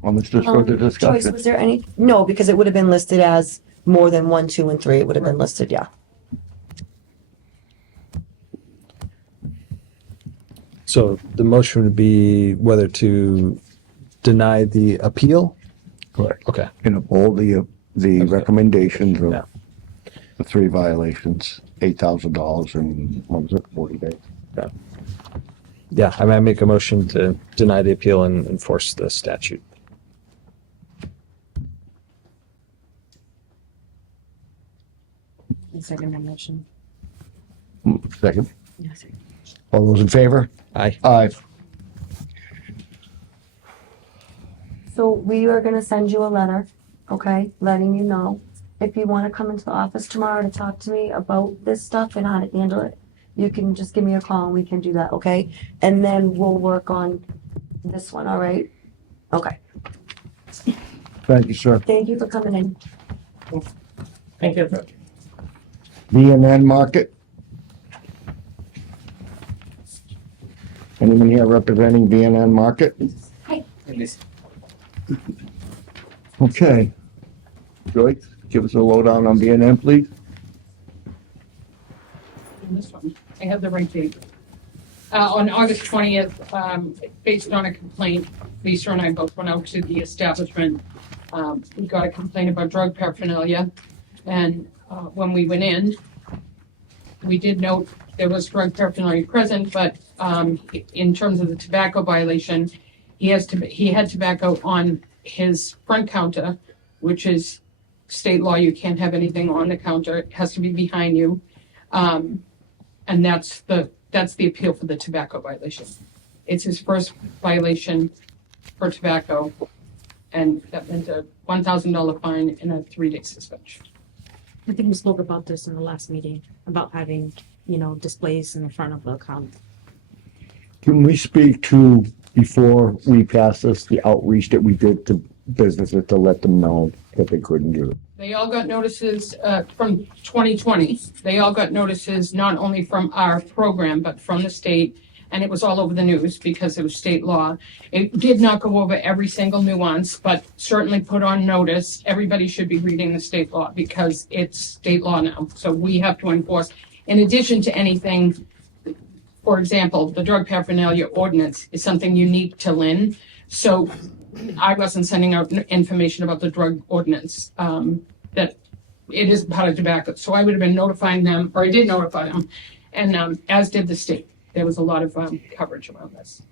Well, let's just go to Joyce, discussion. was there any? No, because it would have been listed as more than 1, 2, and 3. It would have been listed, yeah. So the motion would be whether to deny the appeal? Correct. Okay. And uphold the recommendations Yeah. of the 3 violations, $8,000 in, what was it, 40 days? Yeah, I mean, I make a motion to deny the appeal and enforce the statute. And second that motion. Second. Yes, sir. All those in favor? Aye. Aye. So we are gonna send you a letter, okay, letting you know. If you wanna come into the office tomorrow to talk to me about this stuff and how to handle it, you can just give me a call and we can do that, okay? And then we'll work on this one, all right? Okay, Thank you, sir. thank you for coming in. Thank you. V&N Market. Anyone here representing V&N Market? Okay. Joyce, give us a lowdown on V&N, please. This one, I have the right date. On August 20th, based on a complaint, Lisa and I both went out to the establishment. We got a complaint about drug paraphernalia, and when we went in, we did note there was drug paraphernalia present, but in terms of the tobacco violation, he had tobacco on his front counter, which is state law. You can't have anything on the counter. It has to be behind you. And that's the appeal for the tobacco violation. It's his first violation for tobacco, and that meant a $1,000 fine and a 3-day suspension. I think we spoke about this in the last meeting, about having, displays in the front of the account. Can we speak to, before we pass this, the outreach that we did to businesses to let them know that they couldn't do it? They all got notices from 2020. They all got notices not only from our program, but from the state. And it was all over the news because it was state law. It did not go over every single nuance, but certainly put on notice. Everybody should be reading the state law because it's state law now. So we have to enforce. In addition to anything, for example, the drug paraphernalia ordinance is something unique to Lynn. So I wasn't sending out information about the drug ordinance, that it is part of tobacco. So I would have been notifying them, or I did notify them, and as did the state. There was a lot of coverage around this.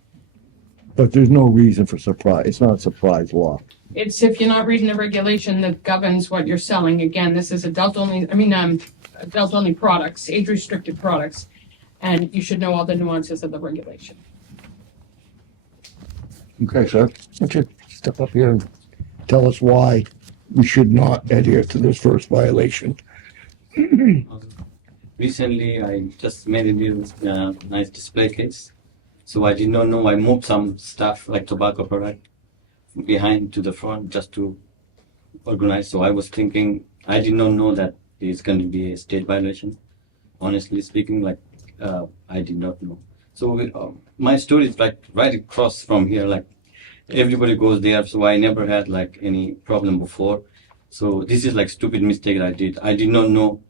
But there's no reason for surprise. It's not a surprise law. It's if you're not reading the regulation that governs what you're selling. Again, this is adult only products, age restricted products, and you should know all the nuances of the regulation. Okay, sir. Why don't you step up here and tell us why we should not adhere to this first violation? Recently, I just made a new nice display case. So I did not know I moved some stuff like tobacco product behind to the front just to organize. So I was thinking, I did not know that it's going to be a state violation. Honestly speaking, I did not know. So my store is like right across from here. Like everybody goes there. So I never had like any problem before. So this is like stupid mistake I did. I did not know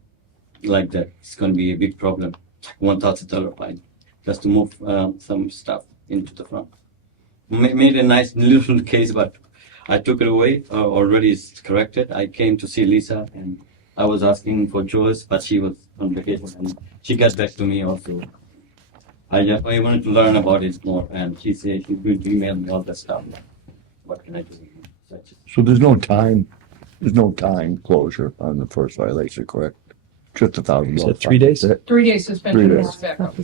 like that. It's going to be a big problem. $1,000 fine just to move some stuff into the front. Made a nice little case, but I took it away. Already it's corrected. I came to see Lisa and I was asking for Joyce, but she was on vacation and she got back to me also. I wanted to learn about it more, and she said she's going to email me all the stuff. What can I do? So there's no time closure on the first violation, correct? Just $1,000. Is it 3 days? 3 days suspension. 3 days. is back up.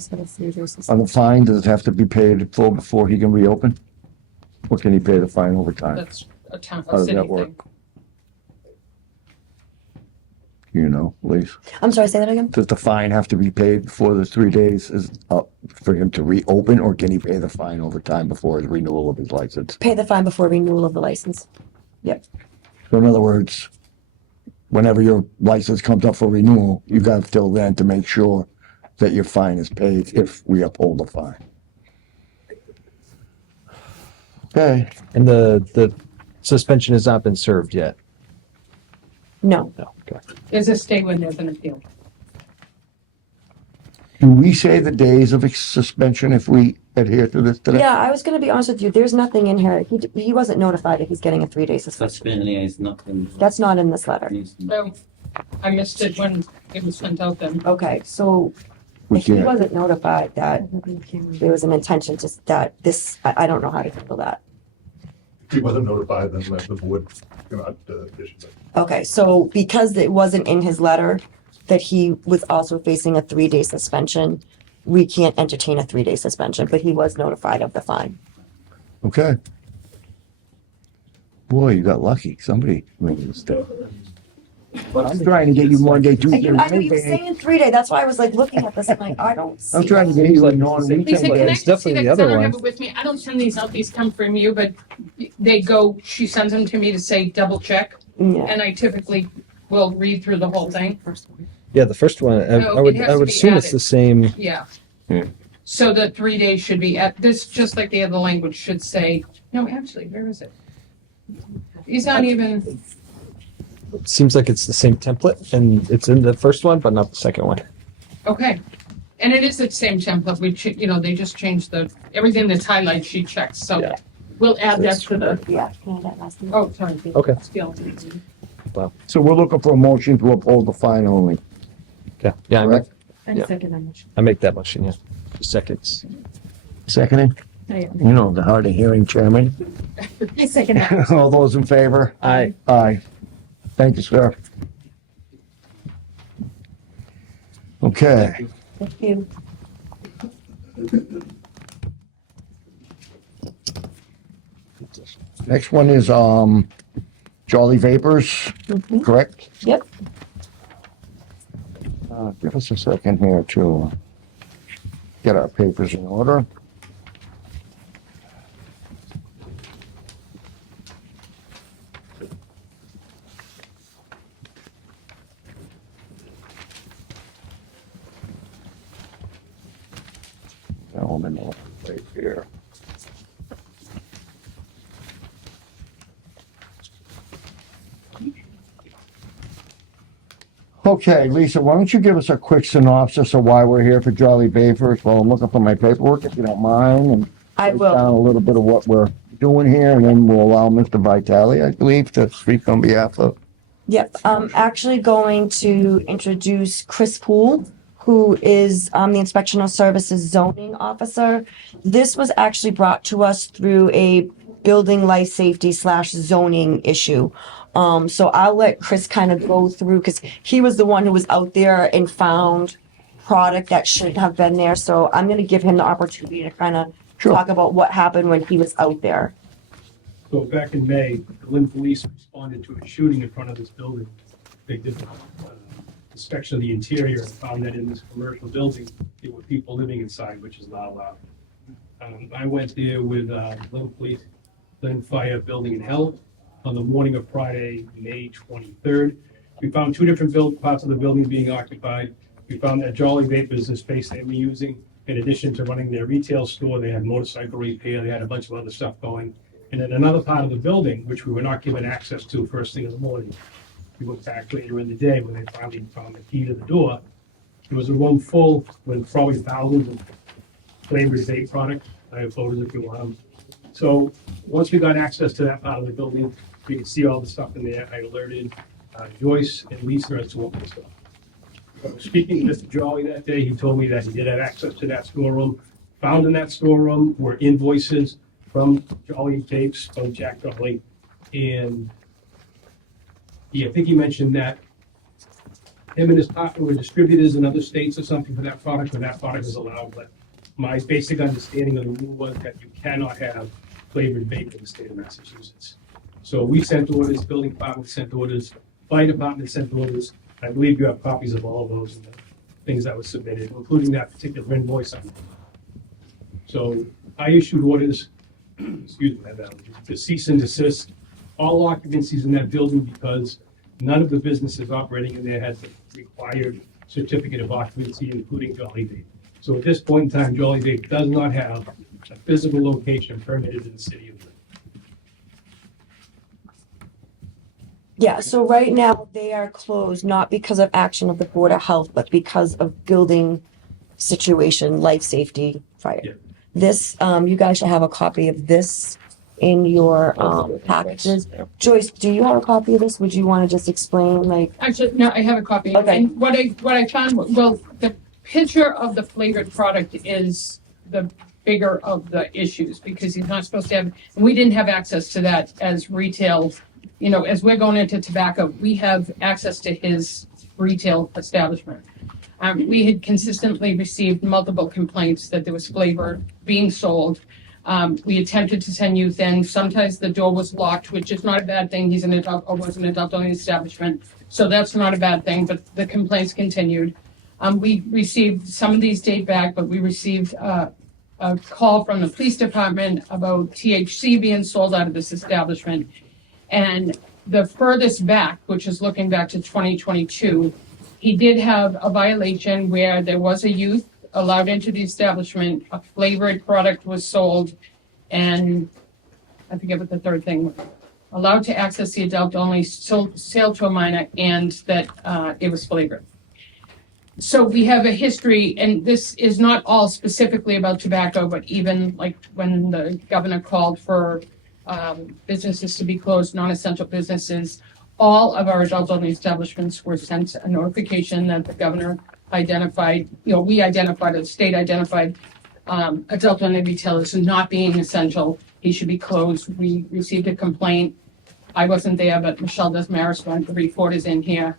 On the fine, does it have to be paid full before he can reopen? Or can he pay the fine over time? That's a town, How a does city that work? thing. You know, Lisa? I'm sorry, say that again? Does the fine have to be paid before the 3 days is up for him to reopen, or can he pay the fine over time before his renewal of his license? Pay the fine before renewal of the license. Yep. So in other words, whenever your license comes up for renewal, you got till then to make sure that your fine is paid if we uphold the fine. Okay, And the suspension has not been served yet. No. No. Okay. There's a stay when there's an appeal. do we say the days of suspension if we adhere to this today? Yeah, I was gonna be honest with you, there's nothing in here. He wasn't notified that he's getting a 3-day suspension. Suspension is not in. That's not in this letter. So I missed it when it was sent out then. Okay, so We if he can't. wasn't notified that there was an intention to, that this, I don't know how to handle that. If he wasn't notified, then the board cannot issue it. Okay, so because it wasn't in his letter that he was also facing a 3-day suspension, we can't entertain a 3-day suspension, but he was notified of the fine. Okay. Boy, you got lucky. Somebody made a mistake. I'm trying to get you 1-day, I 2-day, know you were 3-day. saying 3-day, that's why I was like looking at this, I'm like, I don't see. I'm trying to get Seems you a like it's the non-weekend Lisa, same can day. I It's just see definitely that? the 'Cause I other don't have one. it with me. I don't send these out. These come from you, but they go, she sends them to me to say double check. Yeah. And I typically will read through the whole thing. Yeah, the first one, No, I would it has I to would be assume it's added. the same. Yeah. Hmm. So the 3 days should be at this, just like the other language should say, no, actually, where is it? He's not even, Seems like it's the same template, and it's in the first one, but not the second one. okay. And it is the same template. They just changed everything that's highlighted, she checks. So Yeah. we'll add that to the, Yeah. can I have that last one? oh, sorry. Okay. Still. So we're looking for a motion to uphold the fine only, Okay. Yeah, correct? Yeah. Second that motion. I make that motion. Yeah. Seconds. Seconding? Oh, yeah. You know, the hard of hearing chairman. I second that. All those in favor? Aye. Aye. Thank you, sir. Okay. Thank you. Next one is, Jolly Vapors, Mhm. correct? Yep. Give us a second here to get our papers in order. Now I'm in the right here. Okay, Lisa, why don't you give us a quick synopsis of why we're here for Jolly Vapors while I'm looking for my paperwork, if you don't mind, and I write will. down a little bit of what we're doing here, and then we'll allow Mr. Vitale, I believe, to speak on behalf of. Yep, I'm actually going to introduce Chris Poole, who is the Inspectional Services Zoning Officer. This was actually brought to us through a building life safety / zoning issue. So I'll let Chris kind of go through, because he was the one who was out there and found product that shouldn't have been there. So I'm gonna give him the opportunity to kind of Sure. talk about what happened when he was out there. So back in May, the Lynn police responded to a shooting in front of this building. They did inspection of the interior and found that in this commercial building, there were people living inside, which is not allowed. I went there with Lynn Police, Lynn Fire Building and Health on the morning of Friday, May 23rd. We found two different parts of the building being occupied. We found that Jolly Vapors, the space they were using, in addition to running their retail store, they had motorcycle repair, they had a bunch of other stuff going. And then another part of the building, which we were not given access to first thing in the morning, We went back later in the day when they finally found the key to the door. There was a room full with probably thousands of flavored vape products. I have photos if you want them. So once we got access to that part of the building, we could see all the stuff in there. I alerted Joyce and Lisa as to what was stuff. Speaking to Mr. Jolly that day, he told me that he did have access to that storeroom. Found in that storeroom were invoices from Jolly Vapes, from Jack Jolly. And I think he mentioned that him and his partner were distributors in other states or something for that product, when that product is allowed. But my basic understanding of the rule was that you cannot have flavored vape in the state of Massachusetts. So we sent orders, building department sent orders, fire department sent orders. I believe you have copies of all of those and the things that were submitted, including that particular invoice on it. So I issued orders, excuse me, to cease and desist all occupancies in that building because none of the businesses operating in there had the required certificate of occupancy, including Jolly Vape. So at this point in time, Jolly Vape does not have a physical location permitted in the city of Lynn. Yeah, so right now they are closed, not because of action of the Board of Health, but because of building situation, life safety, fire. Yeah. This, you guys should have a copy of this in your packages. Joyce, do you have a copy of this? Would you want to just explain, like, Actually, no, I have a copy. Okay. And what I found, well, the picture of the flavored product is the bigger of the issues because he's not supposed to have, and we didn't have access to that as retail. You know, as we're going into tobacco, we have access to his retail establishment. We had consistently received multiple complaints that there was flavor being sold. We attempted to send youth in. Sometimes the door was locked, which is not a bad thing. He's an adult or was an adult only establishment. So that's not a bad thing, but the complaints continued. We received, some of these date back, but we received a call from the police department about THC being sold out of this establishment. And the furthest back, which is looking back to 2022, he did have a violation where there was a youth allowed into the establishment, a flavored product was sold, and I forget what the third thing was. Allowed to access the adult only, sale to a minor, and that it was flavored. So we have a history, and this is not all specifically about tobacco, but even like when the governor called for businesses to be closed, non-essential businesses, all of our adult-only establishments were sent a notification that the governor identified, we identified, the state identified adult-only retailers as not being essential. He should be closed. We received a complaint. I wasn't there, but Michelle Desmaris, one of the reporters in here.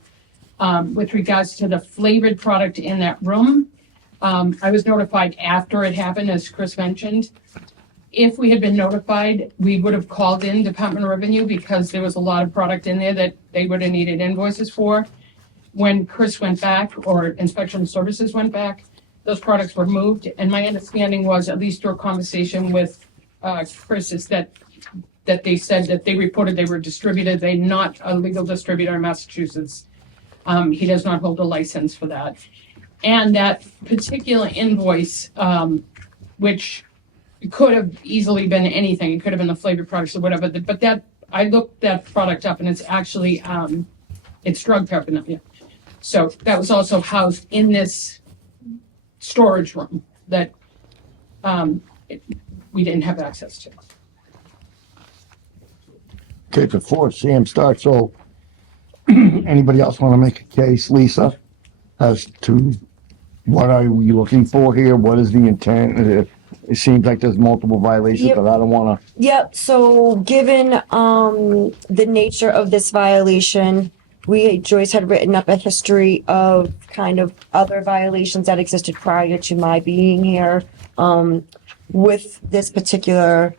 With regards to the flavored product in that room, I was notified after it happened, as Chris mentioned. If we had been notified, we would have called in Department of Revenue because there was a lot of product in there that they would have needed invoices for. When Chris went back, or Inspection Services went back, those products were moved. And my understanding was, at least through a conversation with Chris, is that they said that they reported they were distributed. They're not a legal distributor in Massachusetts. He does not hold a license for that. And that particular invoice, which could have easily been anything. It could have been the flavored products or whatever. But that, I looked that product up and it's actually, it's drug paraphernalia. So that was also housed in this storage room that we didn't have access to. Okay, before Sam starts, so anybody else want to make a case, Lisa, as to what are we looking for here? What is the intent? It seems like there's multiple violations, Yep. but I don't want to. Yep, so given the nature of this violation, Joyce had written up a history of kind of other violations that existed prior to my being here. With this particular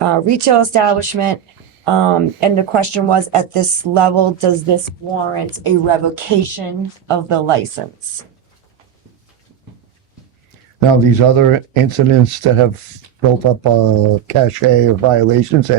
retail establishment, and the question was, at this level, does this warrant a revocation of the license? Now, these other incidents that have built up a cachet of violations,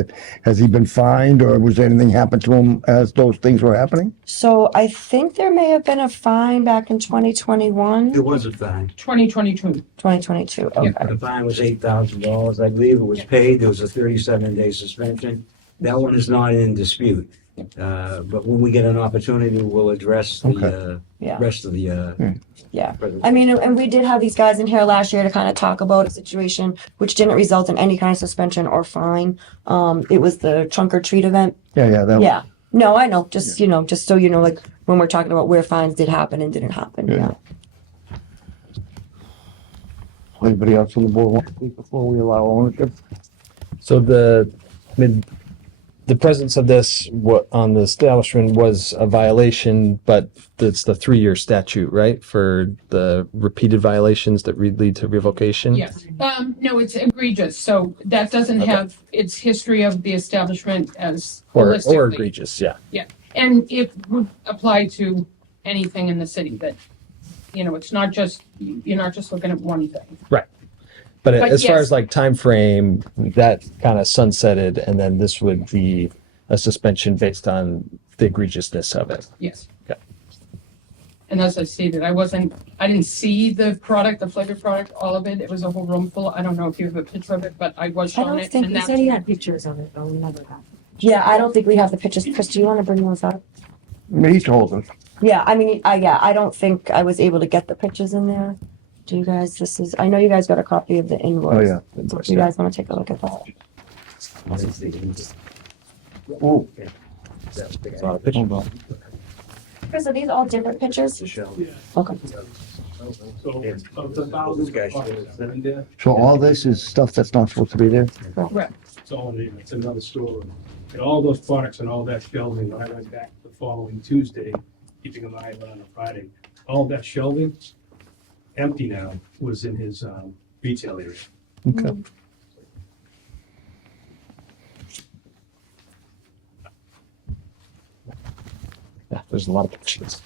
has he been fined or was anything happen to him as those things were happening? So I think there may have been a fine back in 2021, There was a fine. 2022. 2022, okay. The fine was $8,000. I believe it was paid. There was a 37-day suspension. That one is not in dispute. But when we get an opportunity, we'll address the Yeah. rest of the. Yeah. presentation. I mean, and we did have these guys in here last year to kind of talk about a situation which didn't result in any kind of suspension or fine. It was the trunk or treat event. That Yeah. No, I know. Just, you know, just so you know, like when we're talking about where fines did happen and didn't happen. Yeah. Yeah. Anybody else on the board want to speak before we allow ownership? So I mean, the presence of this on the establishment was a violation, but it's the 3-year statute, right? For the repeated violations that lead to revocation? Yes. No, it's egregious. So that doesn't have its history of the establishment as Or holistically. egregious, yeah. Yeah. And it would apply to anything in the city that, you know, it's not just, you're not just looking at one thing. Right. But as far yes. as like time frame, that kind of sunsetted, and then this would be a suspension based on the egregiousness of it. Yes. Okay. And as I stated, I didn't see the product, the flavored product, all of it. It was a whole room full. I don't know if you have a picture of it, but I was I shown don't it. think And he that's, said he had pictures of it, but we never got. Yeah. I don't think we have the pictures. Chris, do you want to bring those up? He told us. Yeah. I mean, I don't think I was able to get the pictures in there. Do you guys, I know you guys got a copy of the invoice. Oh, yeah. Do you guys want to take a look at that? Oh, It's a lot of pictures. Chris, are these all different pictures? Okay. So of the thousands of products that are in there, so all this is stuff that's not supposed to be there? correct. it's all in there, it's another storeroom. And all those products and all that shelving, I went back the following Tuesday, keeping an eye on a Friday. All that shelving, empty now, was in his retail area. Okay. Yeah, there's a lot of pictures.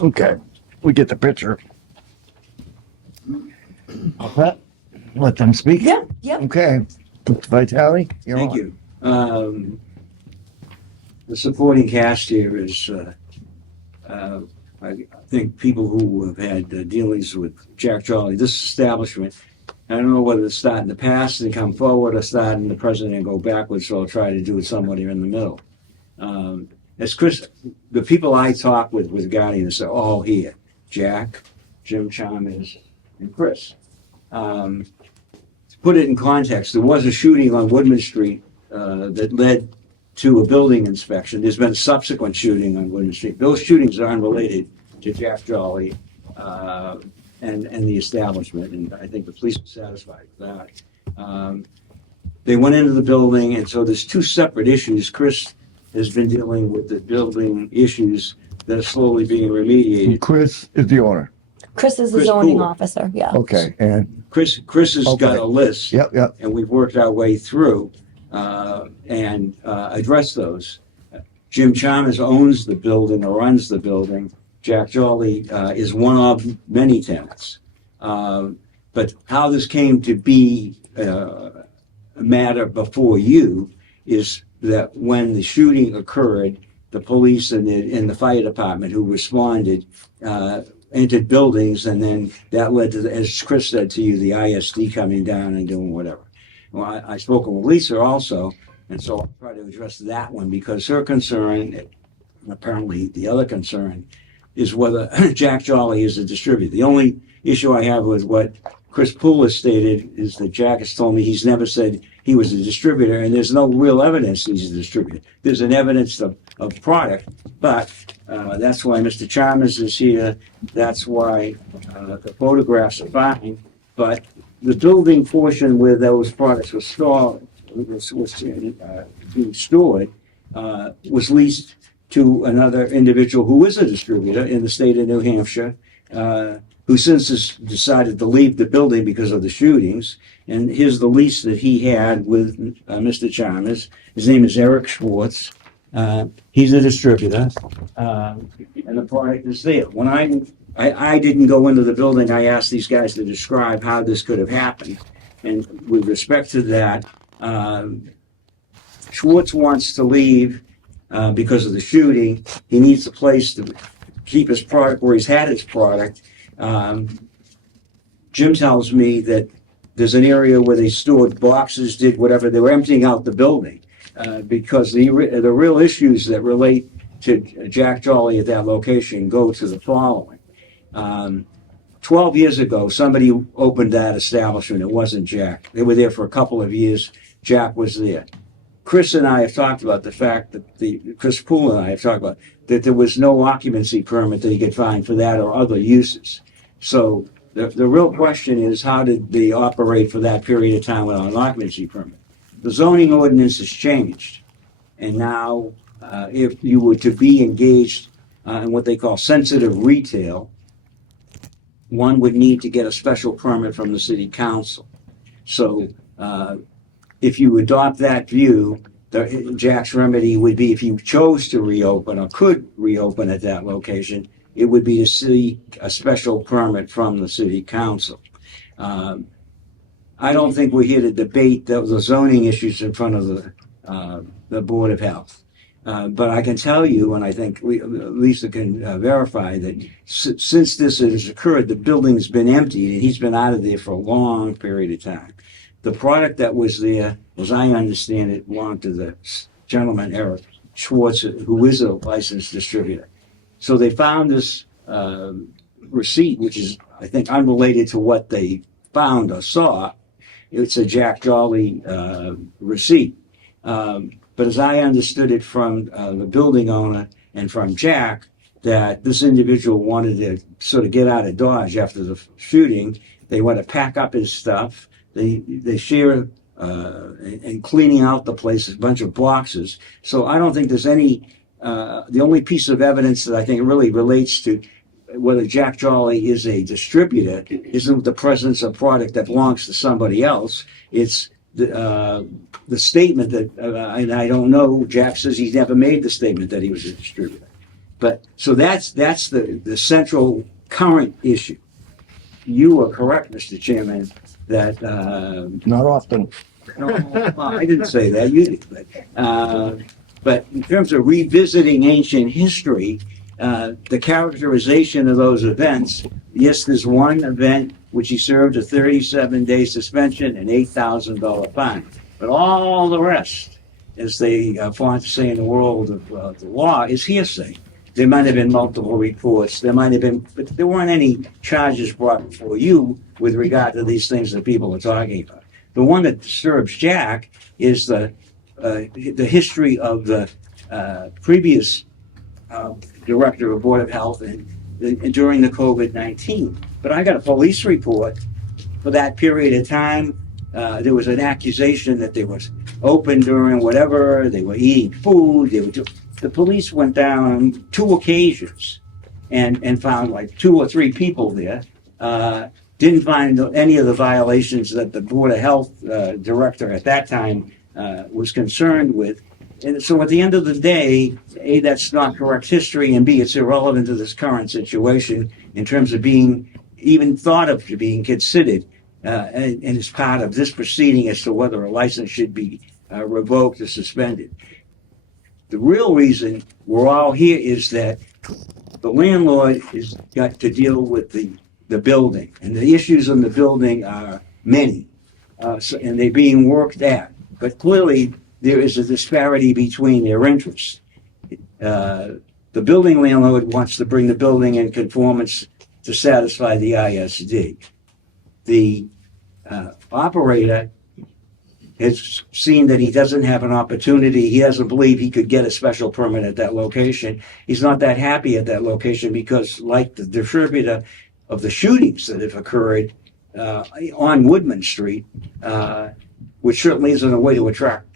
Okay, we get the picture. Okay, let them speak. Yeah. Yep. Okay, Mr. Vitale, you're Thank on. you. The supporting cast here is, I think people who have had dealings with Jack Jolly, this establishment, I don't know whether to start in the past and come forward or start in the present and go backwards, so I'll try to do it somewhere in the middle. As Chris, the people I talk with Guardians are all here. Jack, Jim Chalmers, and Chris. To put it in context, there was a shooting on Woodman Street that led to a building inspection. There's been a subsequent shooting on Woodman Street. Those shootings are unrelated to Jack Jolly and the establishment, and I think the police are satisfied with that. They went into the building, and so there's two separate issues. Chris has been dealing with the building issues that are slowly being remediated. Chris is the owner. Chris is the Chris zoning Poole. officer. Yeah. Okay, and, Chris has Okay. got a list. yep, And we've worked our way through and addressed those. Jim Chalmers owns the building or runs the building. Jack Jolly is one of many tenants. But how this came to be a matter before you is that when the shooting occurred, the police and the fire department who responded entered buildings, and then that led to, as Chris said to you, the ISD coming down and doing whatever. Well, I spoke with Lisa also, and so I'll try to address that one because her concern, and apparently the other concern, is whether Jack Jolly is a distributor. The only issue I have with what Chris Poole has stated is that Jack has told me he's never said he was a distributor, and there's no real evidence he's a distributor. There's an evidence of product, but that's why Mr. Chalmers is here. That's why the photographs are fine. But the building portion where those products were stored, being stored, was leased to another individual who is a distributor in the state of New Hampshire, who since has decided to leave the building because of the shootings. And here's the lease that he had with Mr. Chalmers. His name is Eric Schwartz. He's a distributor, and the product is there. When I didn't go into the building, I asked these guys to describe how this could have happened. And with respect to that, Schwartz wants to leave because of the shooting. He needs a place to keep his product where he's had his product. Jim tells me that there's an area where they stored boxes, did whatever, they were emptying out the building. Because the real issues that relate to Jack Jolly at that location go to the following. 12 years ago, somebody opened that establishment. It wasn't Jack. They were there for a couple of years. Jack was there. Chris and I have talked about the fact that Chris Poole and I have talked about that there was no occupancy permit that he could find for that or other uses. So the real question is, how did they operate for that period of time without an occupancy permit? The zoning ordinance has changed. And now, if you were to be engaged in what they call sensitive retail, one would need to get a special permit from the city council. So if you adopt that view, Jack's remedy would be, if you chose to reopen or could reopen at that location, it would be to seek a special permit from the city council. I don't think we're here to debate the zoning issues in front of the Board of Health. But I can tell you, and I think Lisa can verify, that since this has occurred, the building's been emptied, and he's been out of there for a long period of time. The product that was there, as I understand it, belonged to the gentleman, Eric Schwartz, who is a licensed distributor. So they found this receipt, which is, I think, unrelated to what they found or saw. It's a Jack Jolly receipt. But as I understood it from the building owner and from Jack, that this individual wanted to sort of get out of Dodge after the shooting. They want to pack up his stuff. They share in cleaning out the place, a bunch of boxes. So I don't think there's any, the only piece of evidence that I think really relates to whether Jack Jolly is a distributor isn't the presence of product that belongs to somebody else. It's the statement that, and I don't know, Jack says he's never made the statement that he was a distributor. But so that's the central current issue. You are correct, Mr. Chairman, that Not often. no, well, I didn't say that. You did. But in terms of revisiting ancient history, the characterization of those events, yes, there's one event which he served a 37-day suspension and $8,000 fine. But all the rest, as they font to say in the world of the law, is hearsay. There might have been multiple reports. There might have been, but there weren't any charges brought before you with regard to these things that people are talking about. The one that disturbs Jack is the history of the previous director of Board of Health and during the COVID-19. But I got a police report for that period of time. There was an accusation that they was open during whatever, they were eating food, the police went down on 2 occasions and found like 2 or 3 people there. Didn't find any of the violations that the Board of Health director at that time was concerned with. And so at the end of the day, A, that's not correct history, and B, it's irrelevant to this current situation in terms of being even thought of to being considered and as part of this proceeding as to whether a license should be revoked or suspended. The real reason we're all here is that the landlord has got to deal with the building, and the issues in the building are many, and they're being worked at. But clearly, there is a disparity between their interests. The building landlord wants to bring the building in conformance to satisfy the ISD. The operator has seen that he doesn't have an opportunity. He doesn't believe he could get a special permit at that location. He's not that happy at that location because, like the distributor of the shootings that have occurred on Woodman Street, which certainly isn't a way to attract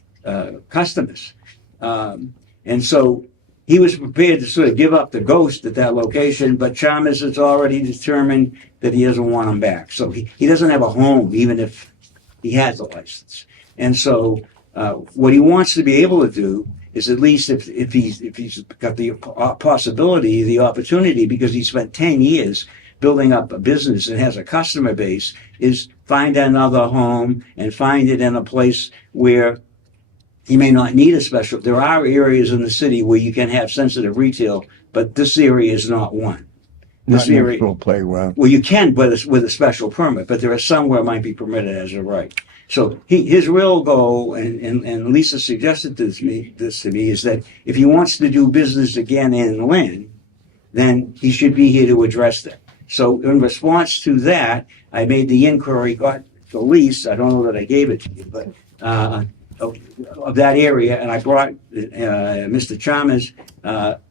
customers. And so he was prepared to sort of give up the ghost at that location, but Chalmers has already determined that he doesn't want him back. So he doesn't have a home, even if he has a license. And so what he wants to be able to do is, at least if he's got the possibility, the opportunity, because he spent 10 years building up a business and has a customer base, is find another home and find it in a place where he may not need a special. There are areas in the city where you can have sensitive retail, but this area is not one. this Not area. next to a playground. Well, you can with a special permit, but there are some where it might be permitted as a right. So his real goal, and Lisa suggested this to me, is that if he wants to do business again in Lynn, then he should be here to address that. So in response to that, I made the inquiry, got the lease, I don't know that I gave it to you, but, of that area, and I brought, Mr. Chalmers,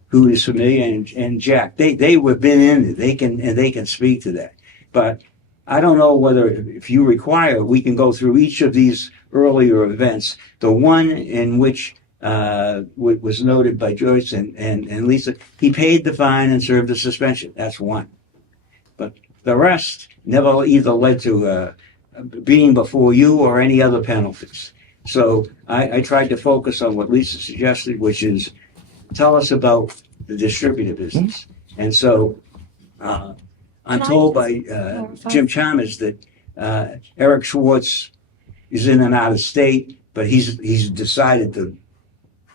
who is familiar, and Jack. They have been in it, they can speak to that. But I don't know whether, if you require, we can go through each of these earlier events. The one in which was noted by Joyce and Lisa, he paid the fine and served the suspension. That's one. But the rest never either led to being before you or any other penalties. So I tried to focus on what Lisa suggested, which is tell us about the distributor business. And so I'm told by Jim Chalmers that Eric Schwartz is in and out of state, but he's decided to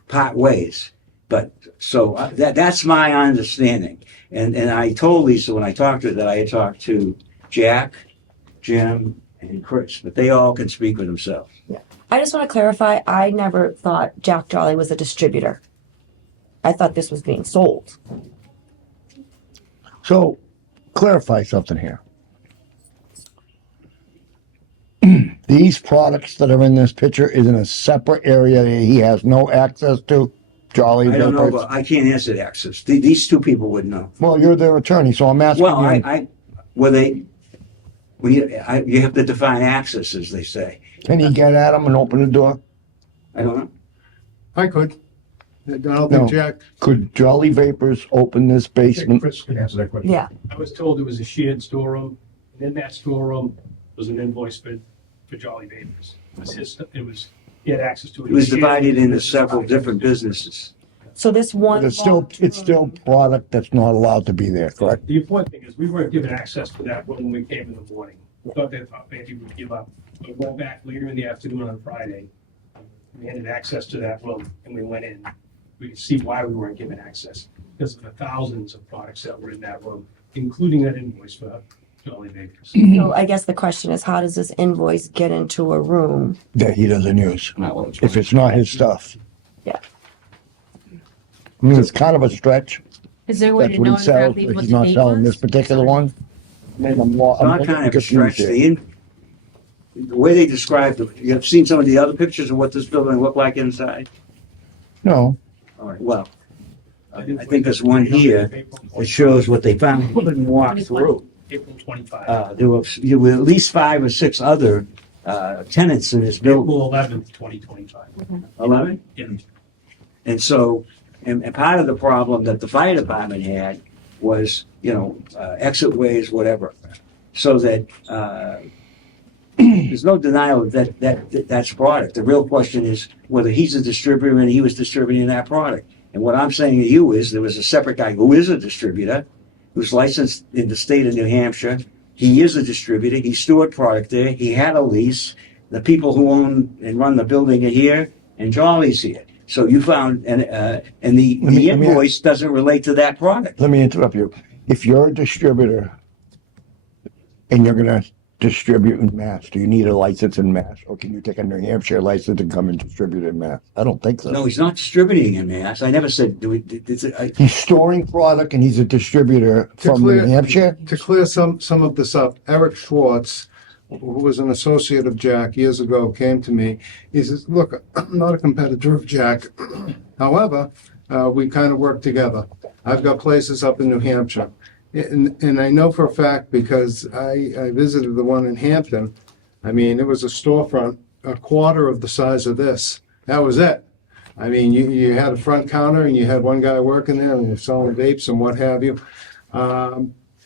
part ways. But so that's my understanding. And I told Lisa when I talked to her that I had talked to Jack, Jim, and Chris, but they all can speak for themselves. Yeah. I just want to clarify, I never thought Jack Jolly was a distributor. I thought this was being sold. So, clarify something here. These products that are in this picture is in a separate area that he has no access to. Jolly I don't know, Vapors. but I can't answer the access. These two people would know. Well, you're their attorney, so I'm asking Well, you. you have to define access, as they say. Can he get at them and open the door? I don't know. I could. I don't No. think Jack. Could Jolly Vapors open this basement? Chris can answer that question. Yeah. I was told it was a shared storeroom, and in that storeroom was an invoice for Jolly Vapors. He had access to it. It was divided into several different businesses. So this one. But it's still product that's not allowed to be there, correct? The important thing is, we weren't given access to that when we came in the morning. We thought they maybe would give up. But we went back later in the afternoon on Friday. We had access to that room, and we went in. We could see why we weren't given access, because of the thousands of products that were in that room, including that invoice for Jolly Vapors. So I guess the question is, how does this invoice get into a room? That he doesn't use. If it's not his stuff. Yeah. I mean, it's kind of a stretch. Is there a way That's to what know he sells, exactly but what he's the not date selling was? this particular one. Maybe I'm It's not kind of a stretch. The way they described it, you have seen some of the other pictures of what this building looked like inside? No. All right, well, I think there's one here that shows what they found. We couldn't walk through. April 25. There were at least 5 or 6 other tenants in this building. April 11th, 2025. 11? Yeah. And so, and part of the problem that the fire department had was, exit ways, whatever. So that there's no denial that that's product. The real question is whether he's a distributor and he was distributing that product. And what I'm saying to you is there was a separate guy who is a distributor, who's licensed in the state of New Hampshire. He is a distributor. He stored product there. He had a lease. The people who own and run the building are here, and Jolly's here. So you found, and the invoice doesn't relate to that product. Let me interrupt you. If you're a distributor and you're gonna distribute in Mass, do you need a license in Mass? Or can you take a New Hampshire license and come and distribute in Mass? I don't think so. No, he's not distributing in Mass. I never said, He's storing product and he's a distributor from New Hampshire? To clear some of this up, Eric Schwartz, who was an associate of Jack years ago, came to me. He says, look, I'm not a competitor of Jack. However, we kind of work together. I've got places up in New Hampshire. And I know for a fact because I visited the one in Hampton. I mean, it was a storefront, a quarter of the size of this. That was it. I mean, you had a front counter and you had one guy working there and you're selling vapes and what have you.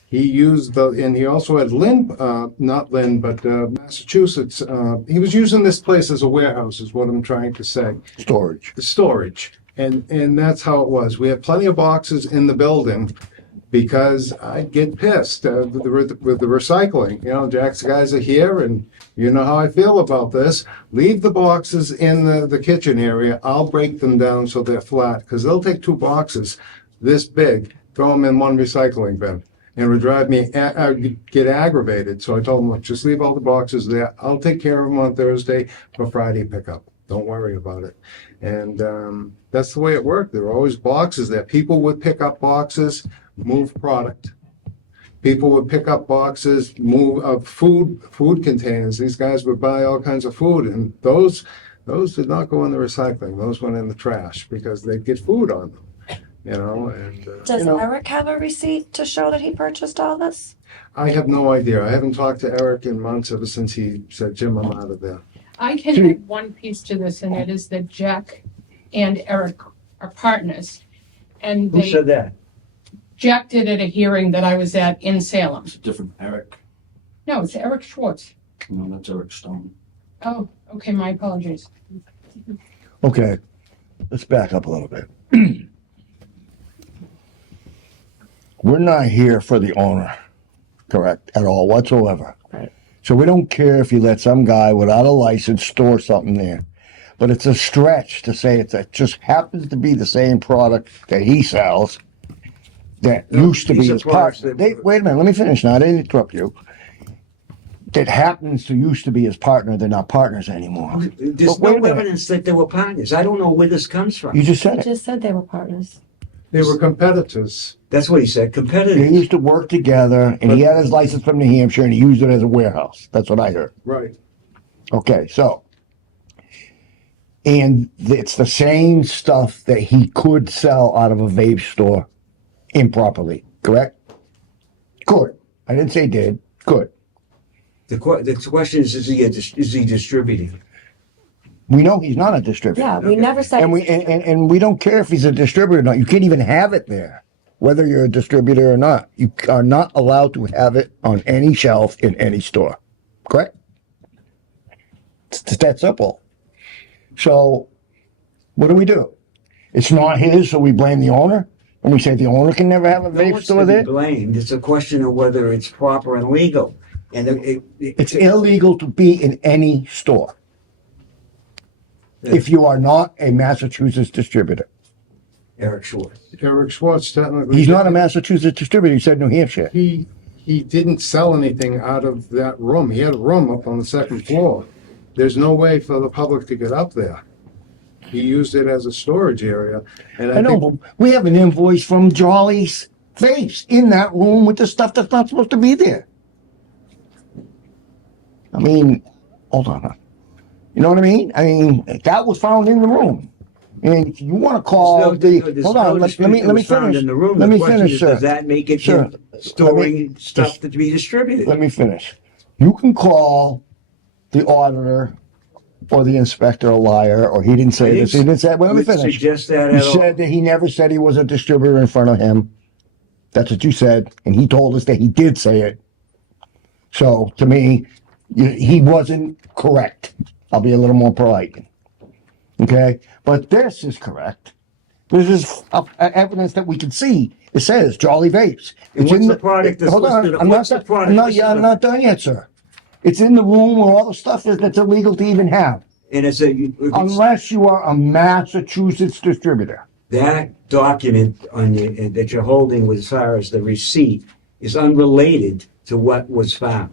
He used and he also had Lynn, not Lynn, but Massachusetts. He was using this place as a warehouse is what I'm trying to say. Storage. The storage. And that's how it was. We had plenty of boxes in the building because I'd get pissed with the recycling. Jack's guys are here and you know how I feel about this. Leave the boxes in the kitchen area. I'll break them down so they're flat because they'll take 2 boxes this big, throw them in one recycling bin. and it would drive me, I'd get aggravated. So I told him, look, just leave all the boxes there. I'll take care of them on Thursday for Friday pickup. Don't worry about it. And that's the way it worked. There were always boxes there. People would pick up boxes, move product. People would pick up boxes, move food containers. These guys would buy all kinds of food, and those did not go in the recycling. Those went in the trash because they'd get food on them. And Does Eric have a receipt to show that he purchased all this? I have no idea. I haven't talked to Eric in months ever since he said, Jim, I'm out of there. I can add one piece to this, and that is that Jack and Eric are partners. And Who said that? Jack did at a hearing that I was at in Salem. It's a different Eric. No, it's Eric Schwartz. No, that's Eric Stone. Oh, okay, my apologies. Okay, let's back up a little bit. We're not here for the owner, correct, at all whatsoever. Right. So we don't care if you let some guy without a license store something there. But it's a stretch to say it just happens to be the same product that he sells that used to be these are his products partner. that- Wait a minute, let me finish now. I didn't interrupt you. That happens to used to be his partner. They're not partners anymore. There's But wait a no minute. evidence that they were partners. I don't know where this comes from. You just He said it. just said they were partners. They were competitors. That's what he said, They competitive. used to work together, and he had his license from New Hampshire, and he used it as a warehouse. That's what I heard. Right. Okay, so, and it's the same stuff that he could sell out of a vape store improperly, correct? Could. I didn't say did. Could. The question is he distributing? We know he's not a distributor. Yeah, we never said. And and we don't care if he's a distributor or not. You can't even have it there, whether you're a distributor or not. You are not allowed to have it on any shelf in any store. Correct? It's that simple. So, what do? It's not his, so we blame the owner, and we say the owner can never have a No vape one's store to be there. blamed. It's a question of whether it's proper and legal. And It's illegal to be in any store if you are not a Massachusetts distributor. Eric Schwartz. Eric Schwartz technically. He's not a Massachusetts distributor. He said New Hampshire. He didn't sell anything out of that room. He had a room up on the second floor. There's no way for the public to get up there. He used it as a storage area. And I know, but we have an invoice from Jolly's Vapes in that room with the stuff that's not supposed to be there. I mean, hold on. You know what I mean? I mean, that was found in the room. And if you want to call hold on, let me finish. In the room. Let The me question finish, is, sir. does that make it Sir, him storing stuff to be distributed? Let me finish. You can call the auditor or the inspector a liar, or he didn't say this. He didn't say. Well, let me finish. Suggest that You at all. said that he never said he was a distributor in front of him. That's what you said, and he told us that he did say it. So to me, he wasn't correct. I'll be a little more polite. Okay, but this is correct. This is evidence that we can see. It says Jolly Vapes. And It's what's in the product that's hold on, listed? I'm What's not. the product I'm not. listed Yeah, I'm on not done yet, sir. It's in the room where all the stuff is that's illegal to even have, And it's unless you are a Massachusetts distributor. that document on you that you're holding as far as the receipt is unrelated to what was found.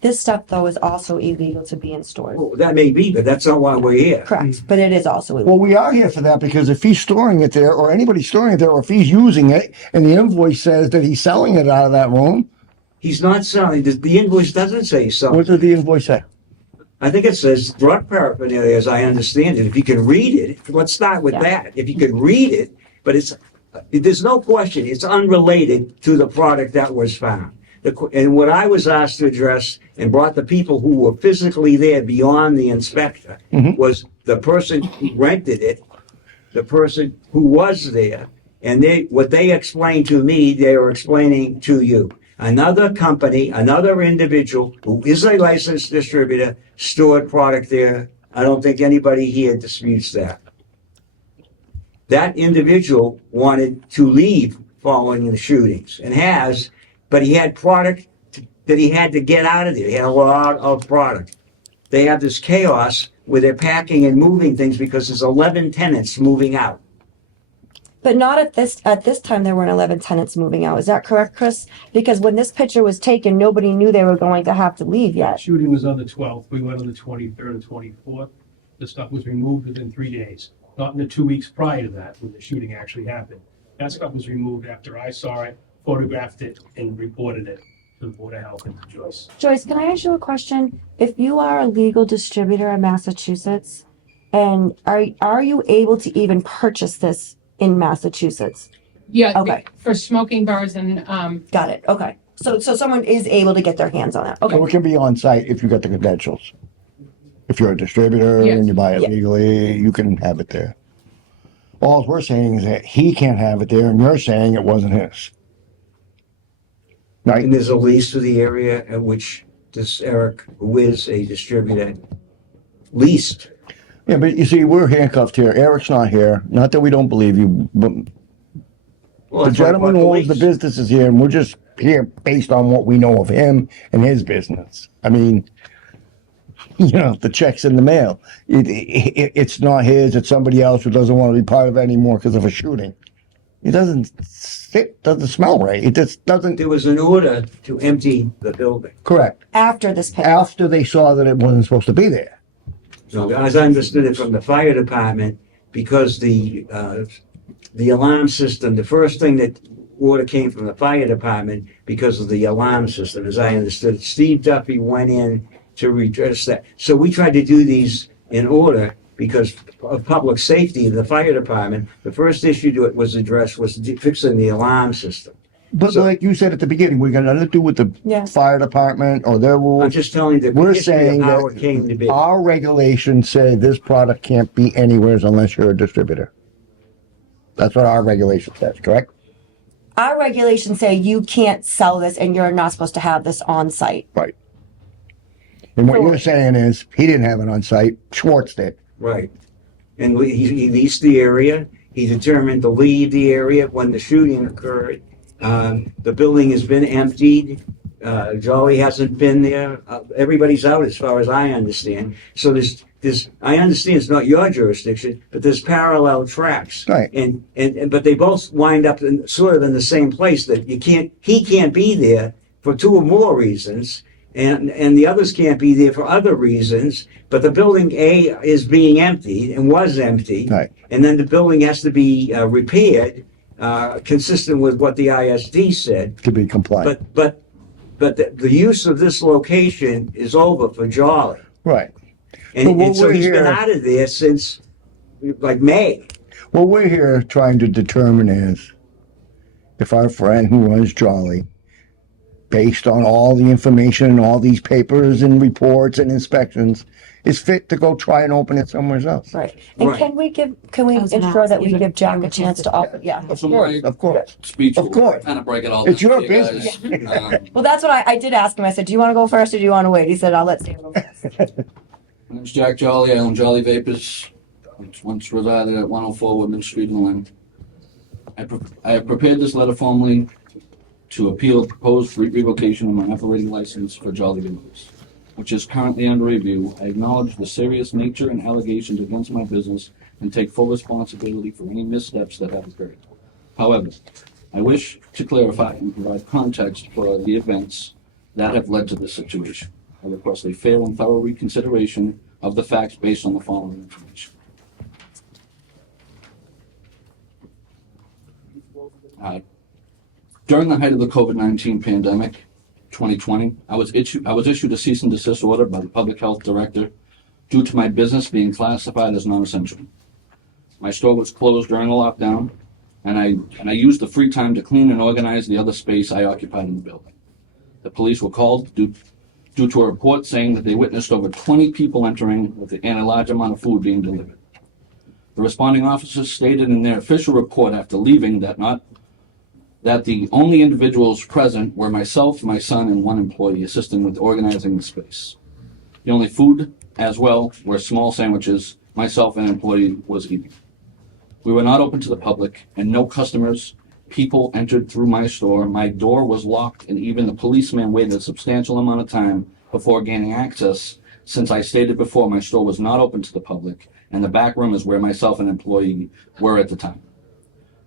This stuff, though, is also illegal to be in stores. Well, that may be, but that's not why we're here. Correct, but it is also illegal. Well, we are here for that because if he's storing it there, or anybody's storing it there, or if he's using it, and the invoice says that he's selling it out of that room, He's not selling. The invoice doesn't say selling. what does the invoice say? I think it says drug paraphernalia, as I understand it. If you can read it, let's start with that. If you can read it, but there's no question, it's unrelated to the product that was found. And what I was asked to address and brought the people who were physically there beyond the inspector was the person who rented it, the person who was there, and what they explained to me, they were explaining to you. Another company, another individual who is a licensed distributor stored product there. I don't think anybody here disputes that. That individual wanted to leave following the shootings and has, but he had product that he had to get out of there. He had a lot of product. They have this chaos where they're packing and moving things because there's 11 tenants moving out. But not at this time, there weren't 11 tenants moving out. Is that correct, Chris? Because when this picture was taken, nobody knew they were going to have to leave yet. Shooting was on the 12th. We went on the 23rd and 24th. The stuff was removed within 3 days, not in the 2 weeks prior to that when the shooting actually happened. That stuff was removed after I saw it, photographed it, and reported it to the Board of Health and to Joyce. Joyce, can I ask you a question? If you are a legal distributor in Massachusetts, and are you able to even purchase this in Massachusetts? Yeah, Okay. for smoking bars and, Got it. Okay. So someone is able to get their hands on it. Okay. So it can be on site if you got the credentials. If you're a distributor Yes. and you buy it Yeah. legally, you can have it there. All we're saying is that he can't have it there, and you're saying it wasn't his. Right? And there's a lease for the area at which this Eric, who is a distributor, leased. Yeah, but you see, we're handcuffed here. Eric's not here. Not that we don't believe you, but Well, the that's why I gentleman bought who owns the lease. business is here, and we're just here based on what we know of him and his business. I mean, the check's in the mail. It's not his. It's somebody else who doesn't want to be part of it anymore because of a shooting. It doesn't smell right. It just doesn't. There was an order to empty the building. Correct. After this picture. After they saw that it wasn't supposed to be there. So as I understood it from the fire department, because the alarm system, the first thing that order came from the fire department because of the alarm system, as I understood it. Steve Duffy went in to redress that. So we tried to do these in order because of public safety. The fire department, the first issue to it was addressed was fixing the alarm system. But So- like you said at the beginning, we got nothing to do with the Yeah. fire department or their I'm rules. just telling you the We're history of saying how that it came to be. our regulations say this product can't be anywhere unless you're a distributor. That's what our regulation says, correct? Our regulations say you can't sell this and you're not supposed to have this on site. Right. And what So- you're saying is he didn't have it on site. Schwartz did. Right. And he leased the area. He determined to leave the area when the shooting occurred. The building has been emptied. Jolly hasn't been there. Everybody's out as far as I understand. So I understand it's not your jurisdiction, but there's parallel tracks. Right. But they both wind up in sort of in the same place that he can't be there for two or more reasons. And the others can't be there for other reasons, but the building A is being emptied and was empty. Right. And then the building has to be repaired, consistent with what the ISD said. To be compliant. But the use of this location is over for Jolly. Right. And, But what and so we're he's been here- out of there since like May. What we're here trying to determine is if our friend who was Jolly, based on all the information and all these papers and reports and inspections, is fit to go try and open it somewhere else. Right. And Right. can we I was gonna ensure ask, that we give give it- Jack give a it chance to offer? Yeah. Of course, of course. Speech Of will course. kind of break it all It's down your for you business. guys. Well, that's what I did ask him. I said, do you want to go first or do you want to wait? He said, I'll let Sam go first. My name's Jack Jolly. I own Jolly Vapors. It's once resided at 104 Woodman Street in Lynn. I have prepared this letter formally to appeal the proposed revocation of my operating license for Jolly Vapors, which is currently under review. I acknowledge the serious nature and allegations against my business and take full responsibility for any missteps that have occurred. However, I wish to clarify and provide context for the events that have led to this situation. I request a fair and thorough reconsideration of the facts based on the following information. During the height of the COVID-19 pandemic, 2020, I was issued a cease and desist order by the public health director due to my business being classified as non-essential. My store was closed during the lockdown, and I used the free time to clean and organize the other space I occupied in the building. The police were called due to a report saying that they witnessed over 20 people entering and a large amount of food being delivered. The responding officers stated in their official report after leaving that the only individuals present were myself, my son, and one employee assisting with organizing the space. The only food, as well, were small sandwiches myself and an employee was eating. We were not open to the public, and no people entered through my store. My door was locked, and even the policeman waited a substantial amount of time before gaining access, since I stated before my store was not open to the public, and the back room is where myself and an employee were at the time.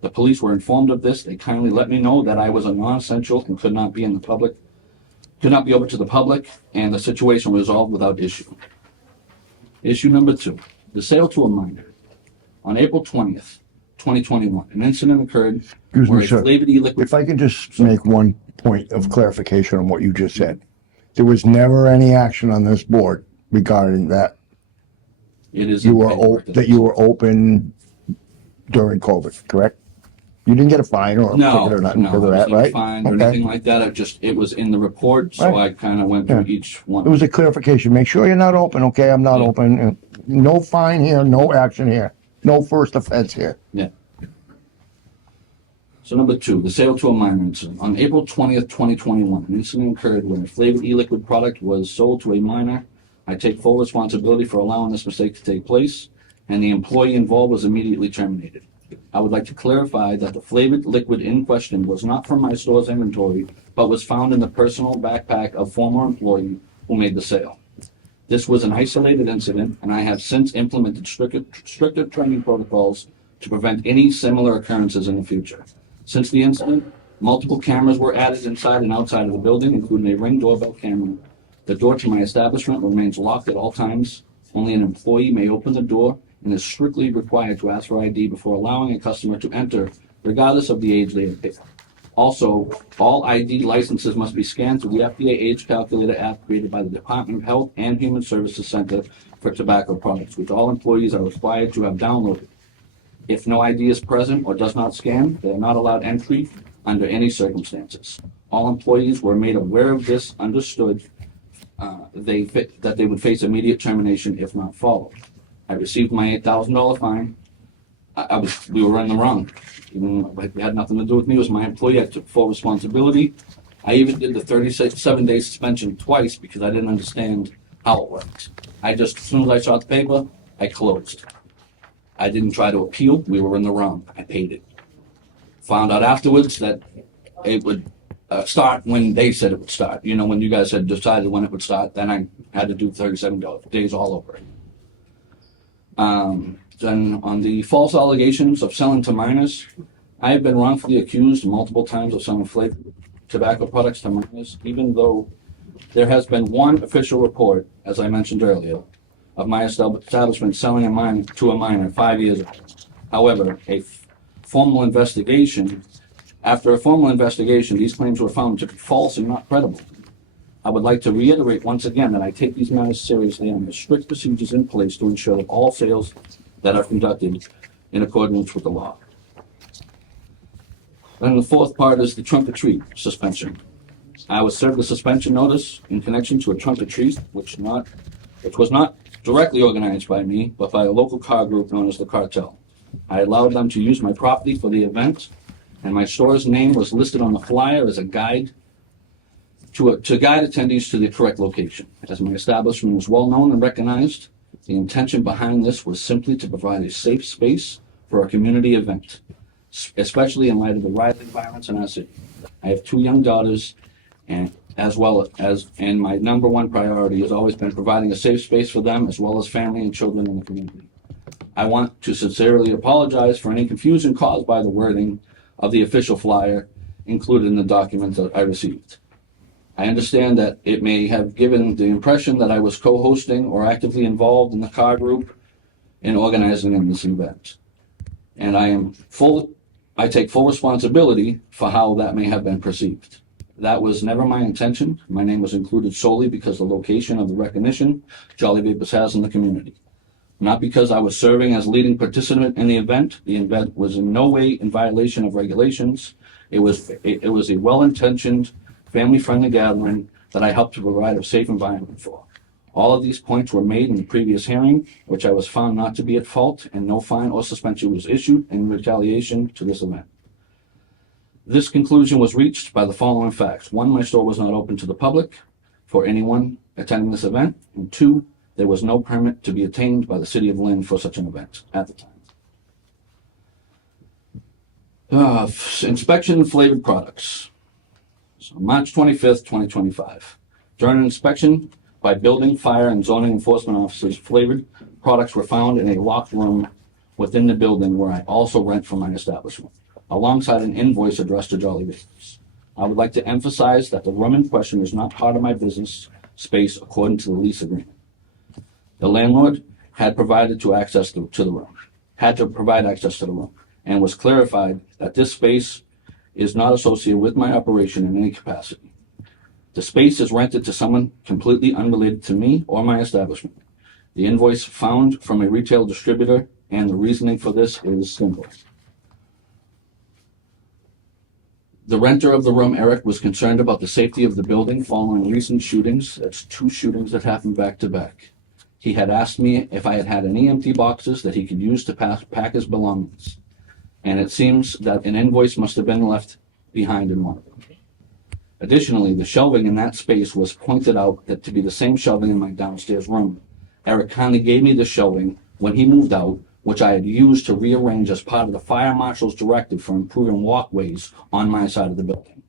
The police were informed of this. They kindly let me know that I was a non-essential and could not be in the public, could not be open to the public, and the situation resolved without issue. Issue number 2, the sale to a minor. On April 20th, 2021, an incident occurred Excuse where me, a sir. flavored e-liquid. If I could just make one point of clarification on what you just said. There was never any action on this board regarding that. It is You in were, paperwork that you were open during COVID, correct? You didn't get a fine or a No, ticket or nothing no, because of I that, wasn't right? fined or Okay. anything like that. It was in the report, so Right. I kind of went through Yeah. each one. It was a clarification. Make sure you're not open, okay? I'm not Yeah. open. No fine here, no action here, no first offense here. Yeah. So number 2, the sale to a minor incident. On April 20th, 2021, an incident occurred when a flavored e-liquid product was sold to a minor. I take full responsibility for allowing this mistake to take place, and the employee involved was immediately terminated. I would like to clarify that the flavored liquid in question was not from my store's inventory, but was found in the personal backpack of former employee who made the sale. This was an isolated incident, and I have since implemented stricter training protocols to prevent any similar occurrences in the future. Since the incident, multiple cameras were added inside and outside of the building, including a Ring doorbell camera. The door to my establishment remains locked at all times. Only an employee may open the door and is strictly required to ask for ID before allowing a customer to enter, regardless of the age they appear. Also, all ID licenses must be scanned through the FDA Age Calculator app created by the Department of Health and Human Services Center for Tobacco Products, which all employees are required to have downloaded. If no ID is present or does not scan, they are not allowed entry under any circumstances. All employees were made aware of this, understood that they would face immediate termination if not followed. I received my $8,000 fine. We were in the wrong. It had nothing to do with me. It was my employee. I took full responsibility. I even did the 37-day suspension twice because I didn't understand how it works. As soon as I saw the paper, I closed. I didn't try to appeal. We were in the wrong. I paid it. Found out afterwards that it would start when they said it would start. You know, when you guys had decided when it would start, then I had to do 37 days all over it. Then on the false allegations of selling to minors, I have been wrongfully accused multiple times of selling flavored tobacco products to minors, even though there has been one official report, as I mentioned earlier, of my establishment selling to a minor 5 years ago. However, after a formal investigation, these claims were found to be false and not credible. I would like to reiterate once again that I take these matters seriously and have strict procedures in place to ensure that all sales that are conducted in accordance with the law. Then the fourth part is the trunk or treat suspension. I was served a suspension notice in connection to a trunk or treat, which was not directly organized by me, but by a local car group known as the Cartel. I allowed them to use my property for the event, and my store's name was listed on the flyer as a guide to guide attendees to the correct location. As my establishment was well known and recognized, the intention behind this was simply to provide a safe space for a community event, especially in light of the rising violence in our city. I have 2 young daughters, and my number one priority has always been providing a safe space for them, as well as family and children in the community. I want to sincerely apologize for any confusion caused by the wording of the official flyer included in the document that I received. I understand that it may have given the impression that I was co-hosting or actively involved in the car group in organizing in this event. And I take full responsibility for how that may have been perceived. That was never my intention. My name was included solely because of the location of the recognition Jolly Vapors has in the community. Not because I was serving as leading participant in the event. The event was in no way in violation of regulations. It was a well-intentioned, family-friendly gathering that I helped to provide a safe environment for. All of these points were made in the previous hearing, which I was found not to be at fault, and no fine or suspension was issued in retaliation to this event. This conclusion was reached by the following facts. 1, my store was not open to the public for anyone attending this event, and 2, there was no permit to be obtained by the city of Lynn for such an event at the time. Inspection of flavored products. So March 25th, 2025. During an inspection by building, fire, and zoning enforcement officers, flavored products were found in a locked room within the building where I also rent from my establishment. alongside an invoice addressed to Jolly Bakers. I would like to emphasize that the room in question is not part of my business space according to the lease agreement. The landlord had provided to access to the room, had to provide access to the room, and was clarified that this space is not associated with my operation in any capacity. The space is rented to someone completely unrelated to me or my establishment. The invoice found from a retail distributor, and the reasoning for this is simple. The renter of the room, Eric, was concerned about the safety of the building following recent shootings. That's 2 shootings that happened back to back. He had asked me if I had had any empty boxes that he could use to pack his belongings. And it seems that an invoice must have been left behind in one of them. Additionally, the shelving in that space was pointed out that to be the same shelving in my downstairs room. Eric kindly gave me the shelving when he moved out, which I had used to rearrange as part of the fire marshal's directive for improving walkways on my side of the building,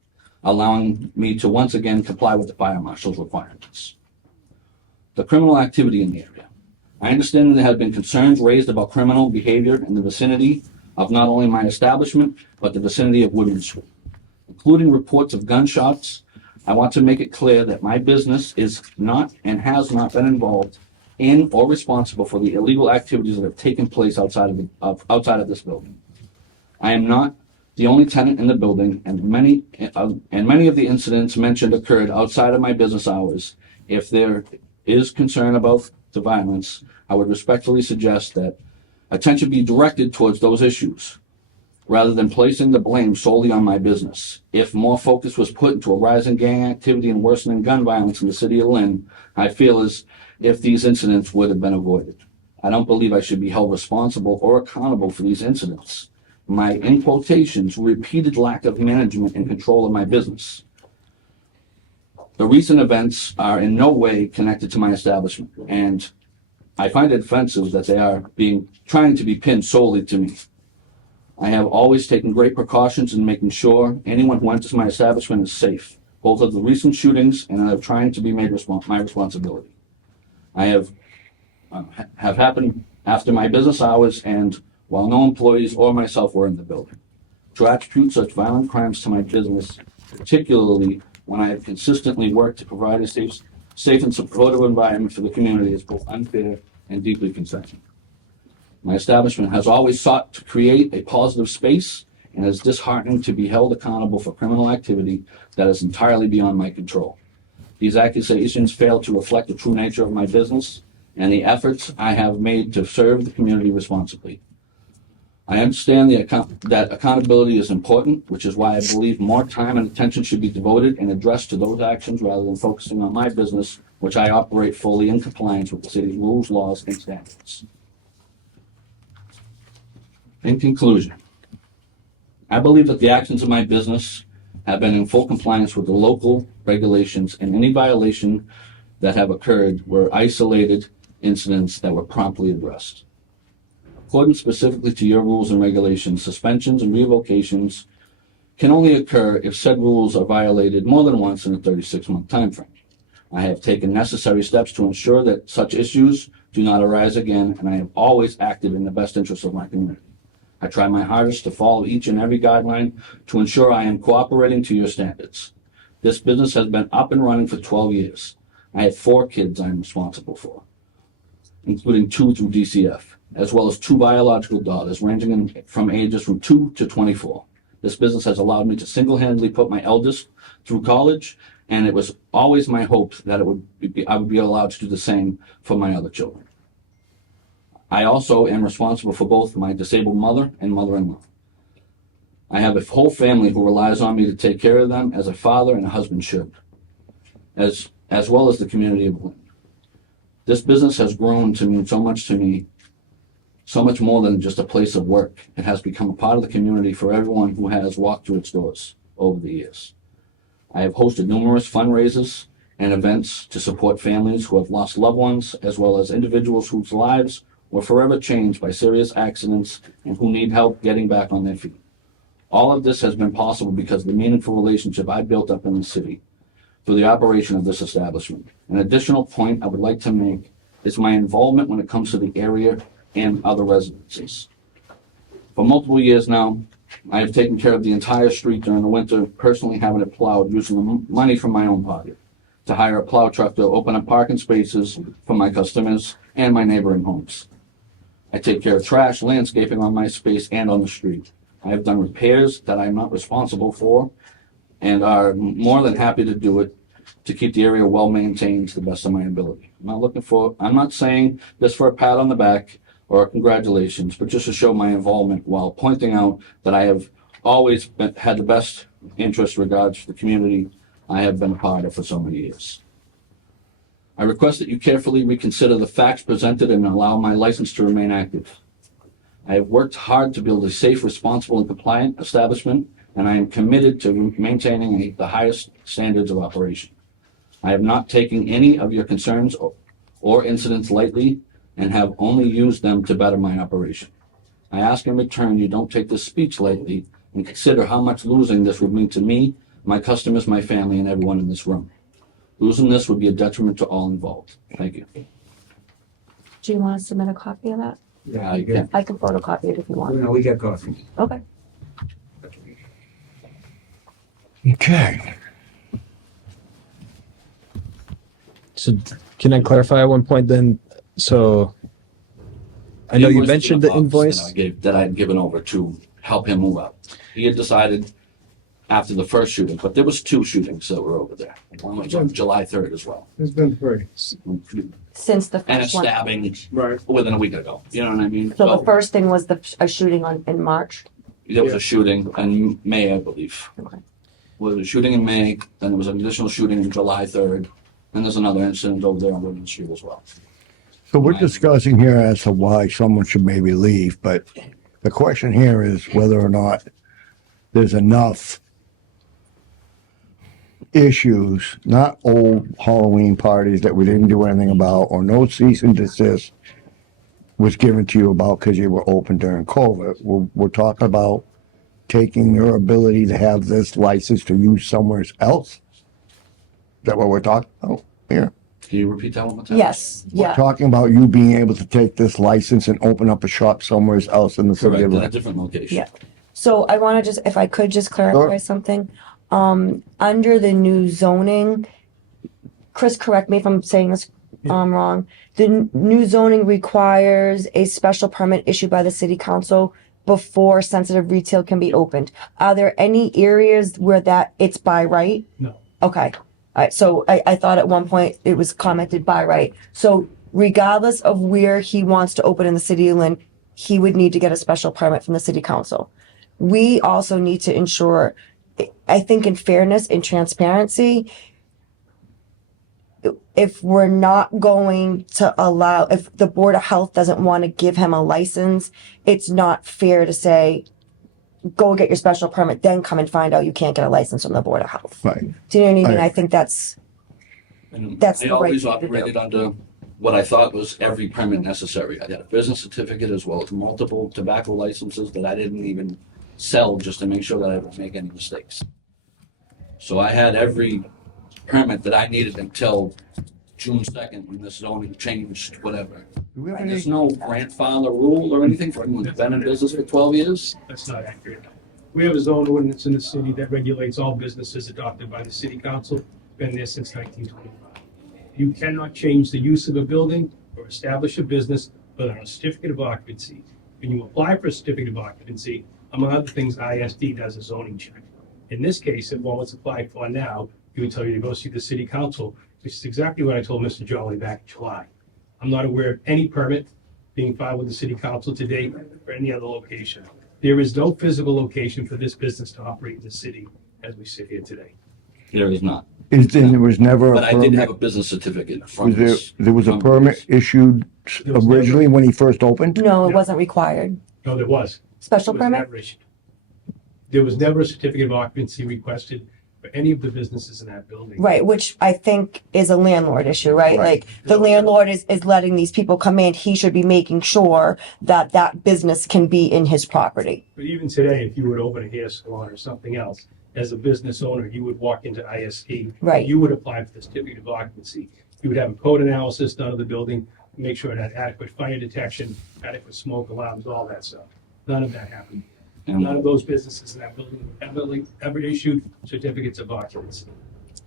allowing me to once again comply with the fire marshal's requirements. The criminal activity in the area. I understand that there have been concerns raised about criminal behavior in the vicinity of not only my establishment, but the vicinity of Woodman Street, including reports of gunshots. I want to make it clear that my business is not and has not been involved in or responsible for the illegal activities that have taken place outside of this building. I am not the only tenant in the building, and many of the incidents mentioned occurred outside of my business hours. If there is concern about the violence, I would respectfully suggest that attention be directed towards those issues, rather than placing the blame solely on my business. If more focus was put into a rising gang activity and worsening gun violence in the city of Lynn, I feel as if these incidents would have been avoided. I don't believe I should be held responsible or accountable for these incidents. My, in quotations, repeated lack of management and control of my business. The recent events are in no way connected to my establishment, and I find it offensive that they are trying to be pinned solely to me. I have always taken great precautions in making sure anyone who enters my establishment is safe, both of the recent shootings and of trying to be made my responsibility. I have happened after my business hours and while no employees or myself were in the building. To attribute such violent crimes to my business, particularly when I have consistently worked to provide a safe and supportive environment for the community, is both unfair and deeply concerning. My establishment has always sought to create a positive space, and it is disheartening to be held accountable for criminal activity that is entirely beyond my control. These accusations fail to reflect the true nature of my business and the efforts I have made to serve the community responsibly. I understand that accountability is important, which is why I believe more time and attention should be devoted and addressed to those actions rather than focusing on my business, which I operate fully in compliance with the city's rules, laws, and standards. In conclusion, I believe that the actions of my business have been in full compliance with the local regulations, and any violation that have occurred were isolated incidents that were promptly addressed. According specifically to your rules and regulations, suspensions and revocations can only occur if said rules are violated more than once in a 36-month time frame. I have taken necessary steps to ensure that such issues do not arise again, and I have always acted in the best interest of my community. I try my hardest to follow each and every guideline to ensure I am cooperating to your standards. This business has been up and running for 12 years. I have 4 kids I am responsible for, including 2 through DCF, as well as 2 biological daughters ranging from ages from 2 to 24. This business has allowed me to single-handedly put my eldest through college, and it was always my hope that I would be allowed to do the same for my other children. I also am responsible for both my disabled mother and mother-in-law. I have a whole family who relies on me to take care of them as a father and a husband should, as well as the community of Lynn. This business has grown to mean so much to me, so much more than just a place of work. It has become a part of the community for everyone who has walked through its doors over the years. I have hosted numerous fundraisers and events to support families who have lost loved ones, as well as individuals whose lives were forever changed by serious accidents and who need help getting back on their feet. All of this has been possible because of the meaningful relationship I built up in the city through the operation of this establishment. An additional point I would like to make is my involvement when it comes to the area and other residences. For multiple years now, I have taken care of the entire street during the winter, personally having it plowed using the money from my own pocket to hire a plow truck to open up parking spaces for my customers and my neighboring homes. I take care of trash, landscaping on my space and on the street. I have done repairs that I'm not responsible for and are more than happy to do it to keep the area well maintained to the best of my ability. I'm not saying this for a pat on the back or congratulations, but just to show my involvement while pointing out that I have always had the best interest regards for the community I have been a part of for so many years. I request that you carefully reconsider the facts presented and allow my license to remain active. I have worked hard to build a safe, responsible, and compliant establishment, and I am committed to maintaining the highest standards of operation. I have not taken any of your concerns or incidents lightly and have only used them to better my operation. I ask in return you don't take this speech lightly and consider how much losing this would mean to me, my customers, my family, and everyone in this room. Losing this would be a detriment to all involved. Thank you. Do you want to submit a copy of that? Yeah, you can. I can photocopy it if you want. No, we got coffee. Okay. Okay. So can I clarify at one point then? So I know you mentioned the invoice. That I had given over to help him move out. He had decided after the first shooting, but there was 2 shootings that were over there. One was on July 3rd as well. There's been 3. Since the And a first one. stabbing Right. within a week ago. You know what I mean? So the first thing was a shooting in March. There was a shooting in May, I believe. Okay. Was a shooting in May, then there was an additional shooting in July 3rd, and there's another incident over there on Woodland Street as well. So we're discussing here as to why someone should maybe leave, but the question here is whether or not there's enough issues, not old Halloween parties that we didn't do anything about, or no cease and desist was given to you about because you were open during COVID. We're talking about taking your ability to have this license to use somewhere else. Is that what we're talking about here? Can you repeat that one more time? Yes. We're Yeah. talking about you being able to take this license and open up a shop somewhere else in the city Correct, of in a Lynn. different location. Yeah. So I want to just, if I could just clarify Sure. something. Under the new zoning, Chris, correct me if I'm saying this wrong. The new zoning requires a special permit issued by the city council before sensitive retail can be opened. Are there any areas where it's by right? No. Okay. All right. So I thought at one point it was commented by right. So regardless of where he wants to open in the city of Lynn, he would need to get a special permit from the city council. We also need to ensure, I think in fairness and transparency, if we're not going to allow, if the Board of Health doesn't want to give him a license, it's not fair to say, go get your special permit, then come and find out you can't get a license from the Board of Health. Right. Do you know what I mean? Right. I think that's And That's I the right always thing to do. operated under what I thought was every permit necessary. I got a business certificate as well as multiple tobacco licenses that I didn't even sell just to make sure that I didn't make any mistakes. So I had every permit that I needed until June 2nd when this zoning changed, whatever. Do we have And there's any, no grandfather rule or anything for anyone who's been in business for 12 years. That's not accurate. We have a zone ordinance in the city that regulates all businesses adopted by the city council, been there since 1925. You cannot change the use of a building or establish a business without a certificate of occupancy. When you apply for a certificate of occupancy, among other things, ISD does a zoning check. In this case, if one was applied for now, he would tell you to go see the city council, which is exactly what I told Mr. Jolly back in July. I'm not aware of any permit being filed with the city council to date or any other location. There is no physical location for this business to operate in the city as we sit here today. There is not. there was never a But I did permit? have a business certificate from There was a permit issued originally when he first opened? No, it wasn't required. No, there was. Special It was permit? never issued. There was never a certificate of occupancy requested for any of the businesses in that building. Right, which I think is a landlord issue, right? Right. Like the landlord is letting these people come in. He should be making sure that that business can be in his property. But even today, if you would open a hair salon or something else, as a business owner, you would walk into ISD. Right. You would apply for the certificate of occupancy. You would have a code analysis done of the building, make sure it had adequate fire detection, adequate smoke alarms, all that stuff. None of that happened. None of those businesses in that building ever issued certificates of occupancy.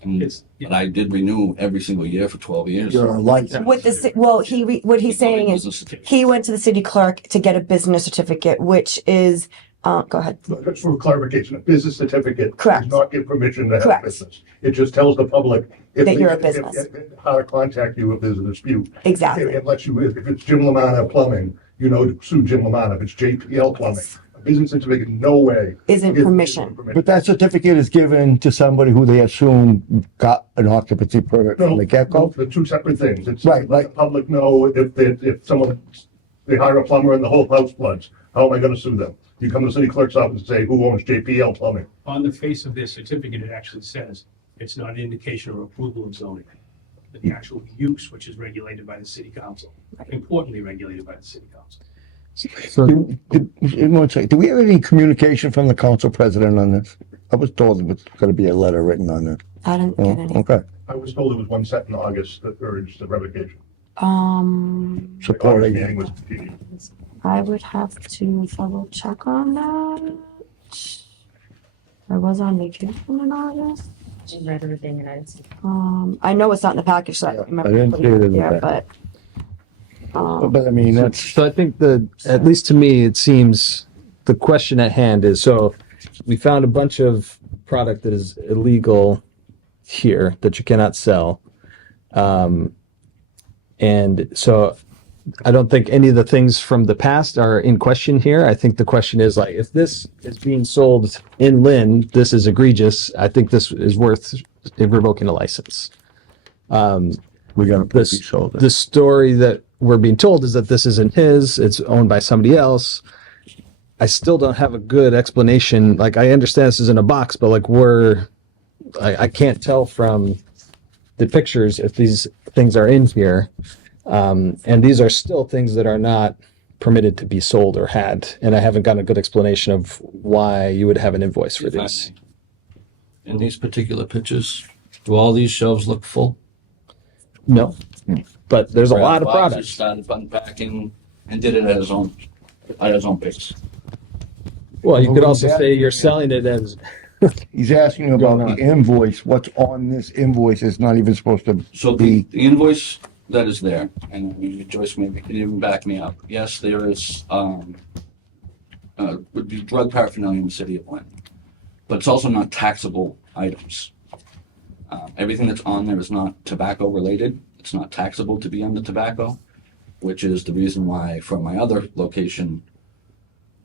It's, But I did renew every single year for 12 years. You're a license. With the, well, what he's saying is, Business certificate. he went to the city clerk to get a business certificate, which is, go ahead. Just for clarification, a business certificate Correct. does not give permission to have Correct. a business. It just tells the public if That they- you're a if- business. how to contact you if there's a dispute. Exactly. It lets you, if it's Jim Lamana Plumbing, you know, to sue Jim Lamana. If it's JPL Plumbing, a business certificate, no way. Isn't permission. But that certificate is given to somebody who they assume got an occupancy permit from the get-go? The two separate things. It's Right, let the public know if someone, they hire a plumber and the whole house floods, how am I gonna sue them? You come to the city clerk's office and say, who owns JPL Plumbing? on the face of their certificate, it actually says it's not an indication or approval of zoning. But the actual use, which is regulated by the city council, importantly regulated by the city council. So Do we have any communication from the council president on this? I was told there was gonna be a letter written on this. I didn't Oh, get any. okay, I was told it was one set in August that urged the revocation. Um, The August supporting meeting it. was continued. I would have to double check on that. I was on vacation in August. I read everything and I didn't see. I know it's not in the package, so I don't remember. I didn't putting see it in the there, package. But, But I mean, that's, So I think at least to me, it seems the question at hand is, so we found a bunch of product that is illegal here that you cannot sell. And so I don't think any of the things from the past are in question here. I think the question is like, if this is being sold in Lynn, this is egregious. I think this is worth revoking a license. we gotta put these shoulders. The story that we're being told is that this isn't his, it's owned by somebody else. I still don't have a good explanation. Like, I understand this is in a box, but like I can't tell from the pictures if these things are in here. And these are still things that are not permitted to be sold or had. And I haven't gotten a good explanation of why you would have an invoice for If I these. may. In these particular pictures, do all these shelves look full? No, but there's a Brad lot of Fox products. just started unpacking and did it at his own pace. Well, you Well, could also that- say you're selling it as, He's asking you about the invoice. What's on this invoice is not even supposed to So be. the invoice that is there, and I mean, Joyce maybe can even back me up. Yes, there is, would be drug paraphernalia in the city of Lynn, but it's also not taxable items. Everything that's on there is not tobacco related. It's not taxable to be under tobacco, which is the reason why from my other location,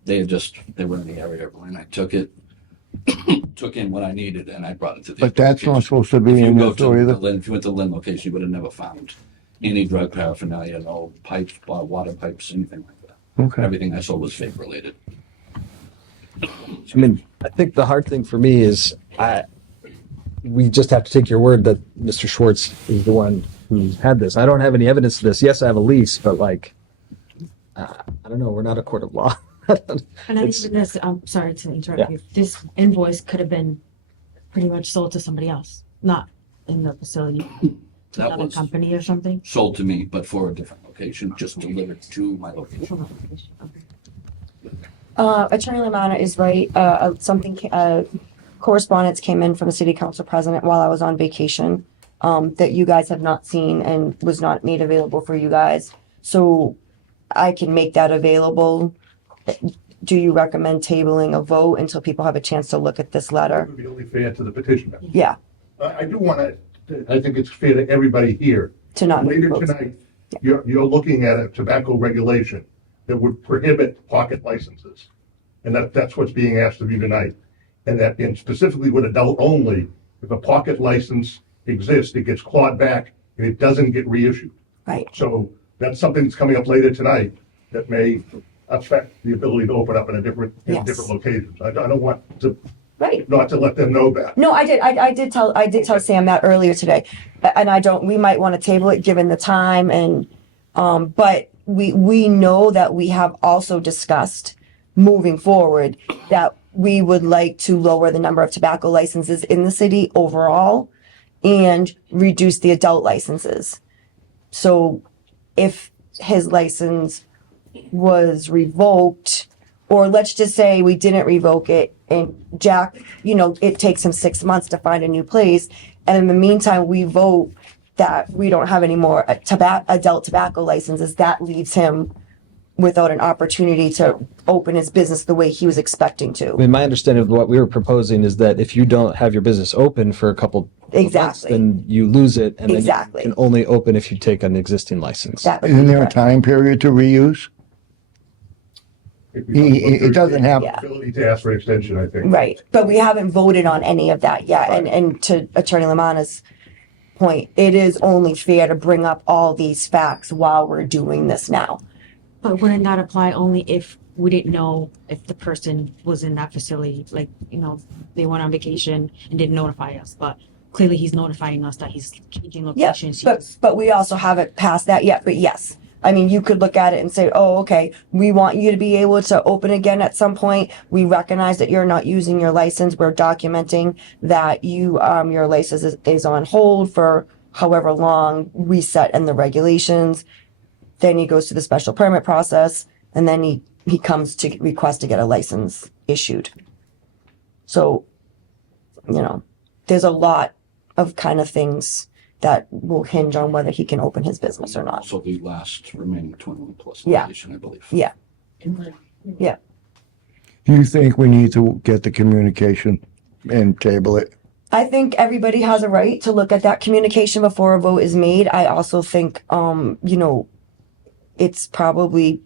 they were in the area of Lynn. I took it, took in what I needed, and I brought it to the. But that's not location. supposed to If be you in go this to or the either. Lynn, if you went to the Lynn location, you would have never found any drug paraphernalia, no pipes, water pipes, anything like that. Okay. Everything I sold was vape related. I mean, I think the hard thing for me is we just have to take your word that Mr. Schwartz is the one who had this. I don't have any evidence of this. Yes, I have a lease, but like, I don't know. We're not a court of law. And I It's- think this, I'm sorry to interrupt Yeah. you. This invoice could have been pretty much sold to somebody else, not in the facility, to That another was company or something. sold to me, but for a different location, just delivered to my location. Attorney Lamanna is right. Correspondence came in from the city council president while I was on vacation, that you guys have not seen and was not made available for you guys. So I can make that available. Do you recommend tabling a vote until people have a chance to look at this It letter? would be only fair to the petitioner. Yeah, I do want to, I think it's fair to everybody here. to not make Later votes. tonight, you're looking at a tobacco regulation that would prohibit pocket licenses. And that's what's being asked of you tonight. And specifically with adult only, if a pocket license exists, it gets clawed back and it doesn't get reissued. Right. So that's something that's coming up later tonight that may affect the ability to open up in different Yes. locations. I don't want to, Right. not to let them know that. No, I did tell Sam that earlier today. And we might want to table it given the time and, but we know that we have also discussed moving forward that we would like to lower the number of tobacco licenses in the city overall and reduce the adult licenses. So if his license was revoked Or let's just say we didn't revoke it and Jack, it takes him 6 months to find a new place. And in the meantime, we vote that we don't have any more adult tobacco licenses. That leaves him without an opportunity to open his business the way he was expecting I to. mean, my understanding of what we were proposing is that if you don't have your business open for a couple of months, Exactly. then you lose it, and Exactly. then you can only open if you take an existing license. That would Isn't be there a correct. time period to reuse? It doesn't have, Yeah. Ability to ask for an extension, I think. Right, but we haven't voted on any of that yet, and to Attorney Lamanna's point, it is only fair to bring up all these facts while we're doing this now. But wouldn't that apply only if we didn't know if the person was in that facility? Like, they went on vacation and didn't notify us, but clearly he's notifying us that he's changing Yeah, locations. but we also haven't passed that yet, but yes. I mean, you could look at it and say, oh, okay, we want you to be able to open again at some point. We recognize that you're not using your license. We're documenting that your license is on hold for however long we set in the regulations. Then he goes to the special permit process, and then he comes to request to get a license issued. So, there's a lot of kind of things that will hinge on whether he can open his business or not. Also the last remaining 21 plus Yeah. location, I believe. Yeah. Yeah. do you think we need to get the communication and table it? I think everybody has a right to look at that communication before a vote is made. I also think, it's probably,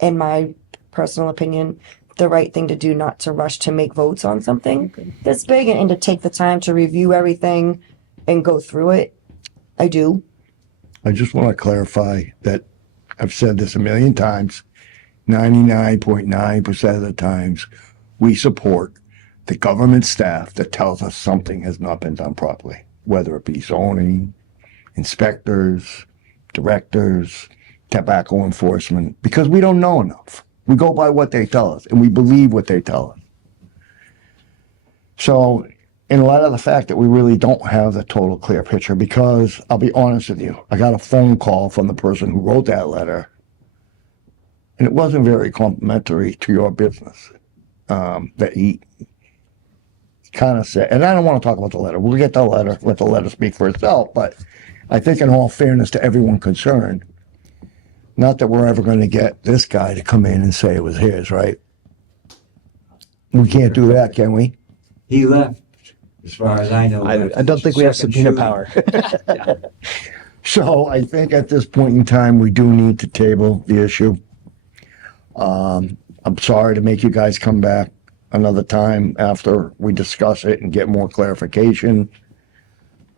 in my personal opinion, the right thing to do not to rush to make votes on something this big and to take the time to review everything and go through it. I do. I just want to clarify that I've said this a million times. 99.9% of the times we support the government staff that tells us something has not been done properly, whether it be zoning, inspectors, directors, tobacco enforcement, because we don't know enough. We go by what they tell us and we believe what they tell us. So, in light of the fact that we really don't have the total clear picture, because I'll be honest with you, I got a phone call from the person who wrote that letter, and it wasn't very complimentary to your business. That he kind of said, and I don't want to talk about the letter. We'll get the letter, let the letter speak for itself, but I think in all fairness to everyone concerned, not that we're ever going to get this guy to come in and say it was his, right? We can't do that, can we? He left, as far as I know. I don't think we have subpoena power. So I think at this point in time, we do need to table the issue. I'm sorry to make you guys come back another time after we discuss it and get more clarification.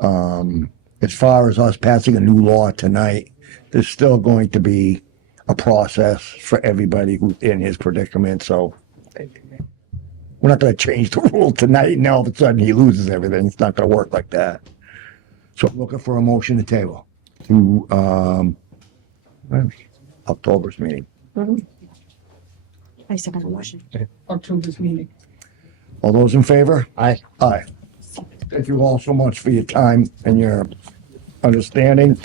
As far as us passing a new law tonight, there's still going to be a process for everybody who's in his predicament. So we're not going to change the rule tonight and all of a sudden he loses everything. It's not going to work like that. So I'm looking for a motion to table to October's meeting. I second the motion. October's meeting. All those in favor? Aye. Aye. Thank you all so much for your time and your understanding.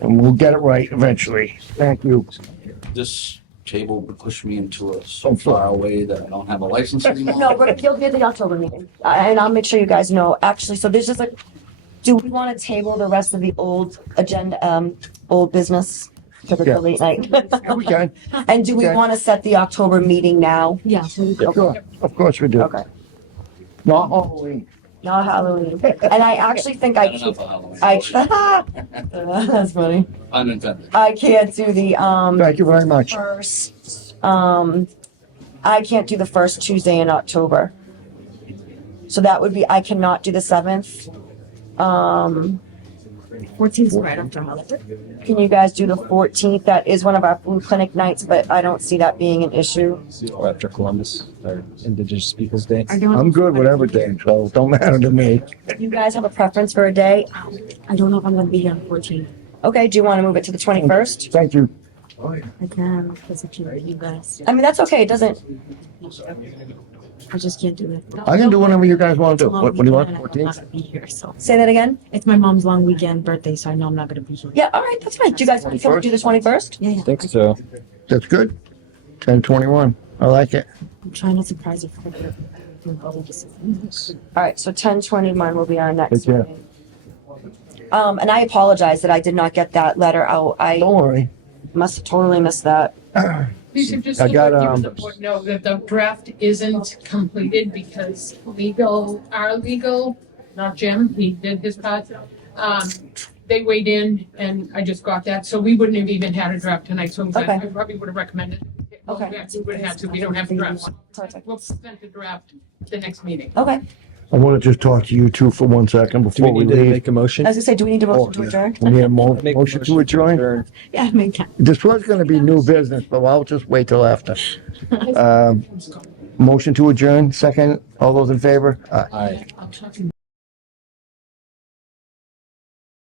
And we'll get it right eventually. Thank you. This table would push me into so far away that I don't have a license anymore. No, you'll be at the October meeting, and I'll make sure you guys know. Actually, so there's just do we want to table the rest of the old agenda, old business for the late night? Yeah, we can. And do we Okay. want to set the October meeting now? Yeah. Sure. Of course we do. Okay. Not Halloween. Not Halloween. And I actually think Not enough for Halloween. That's funny. Unintended. I can't do the Thank you very much. first. I can't do the first Tuesday in October. So that would be, I cannot do the 7th. 14th is right after Halloween. Can you guys do the 14th? That is one of our flu clinic nights, but I don't see that being an issue. Or after Columbus or Indigenous Peoples Day. I'm good whatever day, so it don't matter to me. You guys have a preference for a day? I don't know if I'm going to be here on 14th. Okay, do you want to move it to the 21st? Thank you. I can, because it's you guys. I mean, that's okay. It doesn't, I just can't do it. I can do whatever you guys want to do. Long What do you want, weekend, I'm not 14th? gonna be here, so. say that again? It's my mom's long weekend birthday, so I know I'm not gonna be here. Yeah, all right, that's fine. Do you guys want to do the 21st? Yeah, yeah. I think so. That's good. 10:21. I like it. I'm trying to surprise you for the. All right, so 10:20 mine will be our next Take care. meeting. And I apologize that I did not get that letter out. I Don't worry. must have totally missed that. Lisa, just I to got, let you the board know that the draft isn't completed because our legal, not Jim, he did his part. They weighed in and I just got that, so we wouldn't have even had a draft tonight, so Okay. I probably would have recommended. Well, Okay. We would have had to, we don't have a draft. Perfect. We'll present the draft the next meeting. Okay. I want to just talk to you two for 1 second Do before we we need to leave. make a motion? I was gonna say, do we need to Oh, motion to yeah. adjourn? We need a Make a motion to adjourn? Yeah, make that. This was going to be new business, but I'll just wait till after. Motion to adjourn, second. All those in favor? Aye. Aye.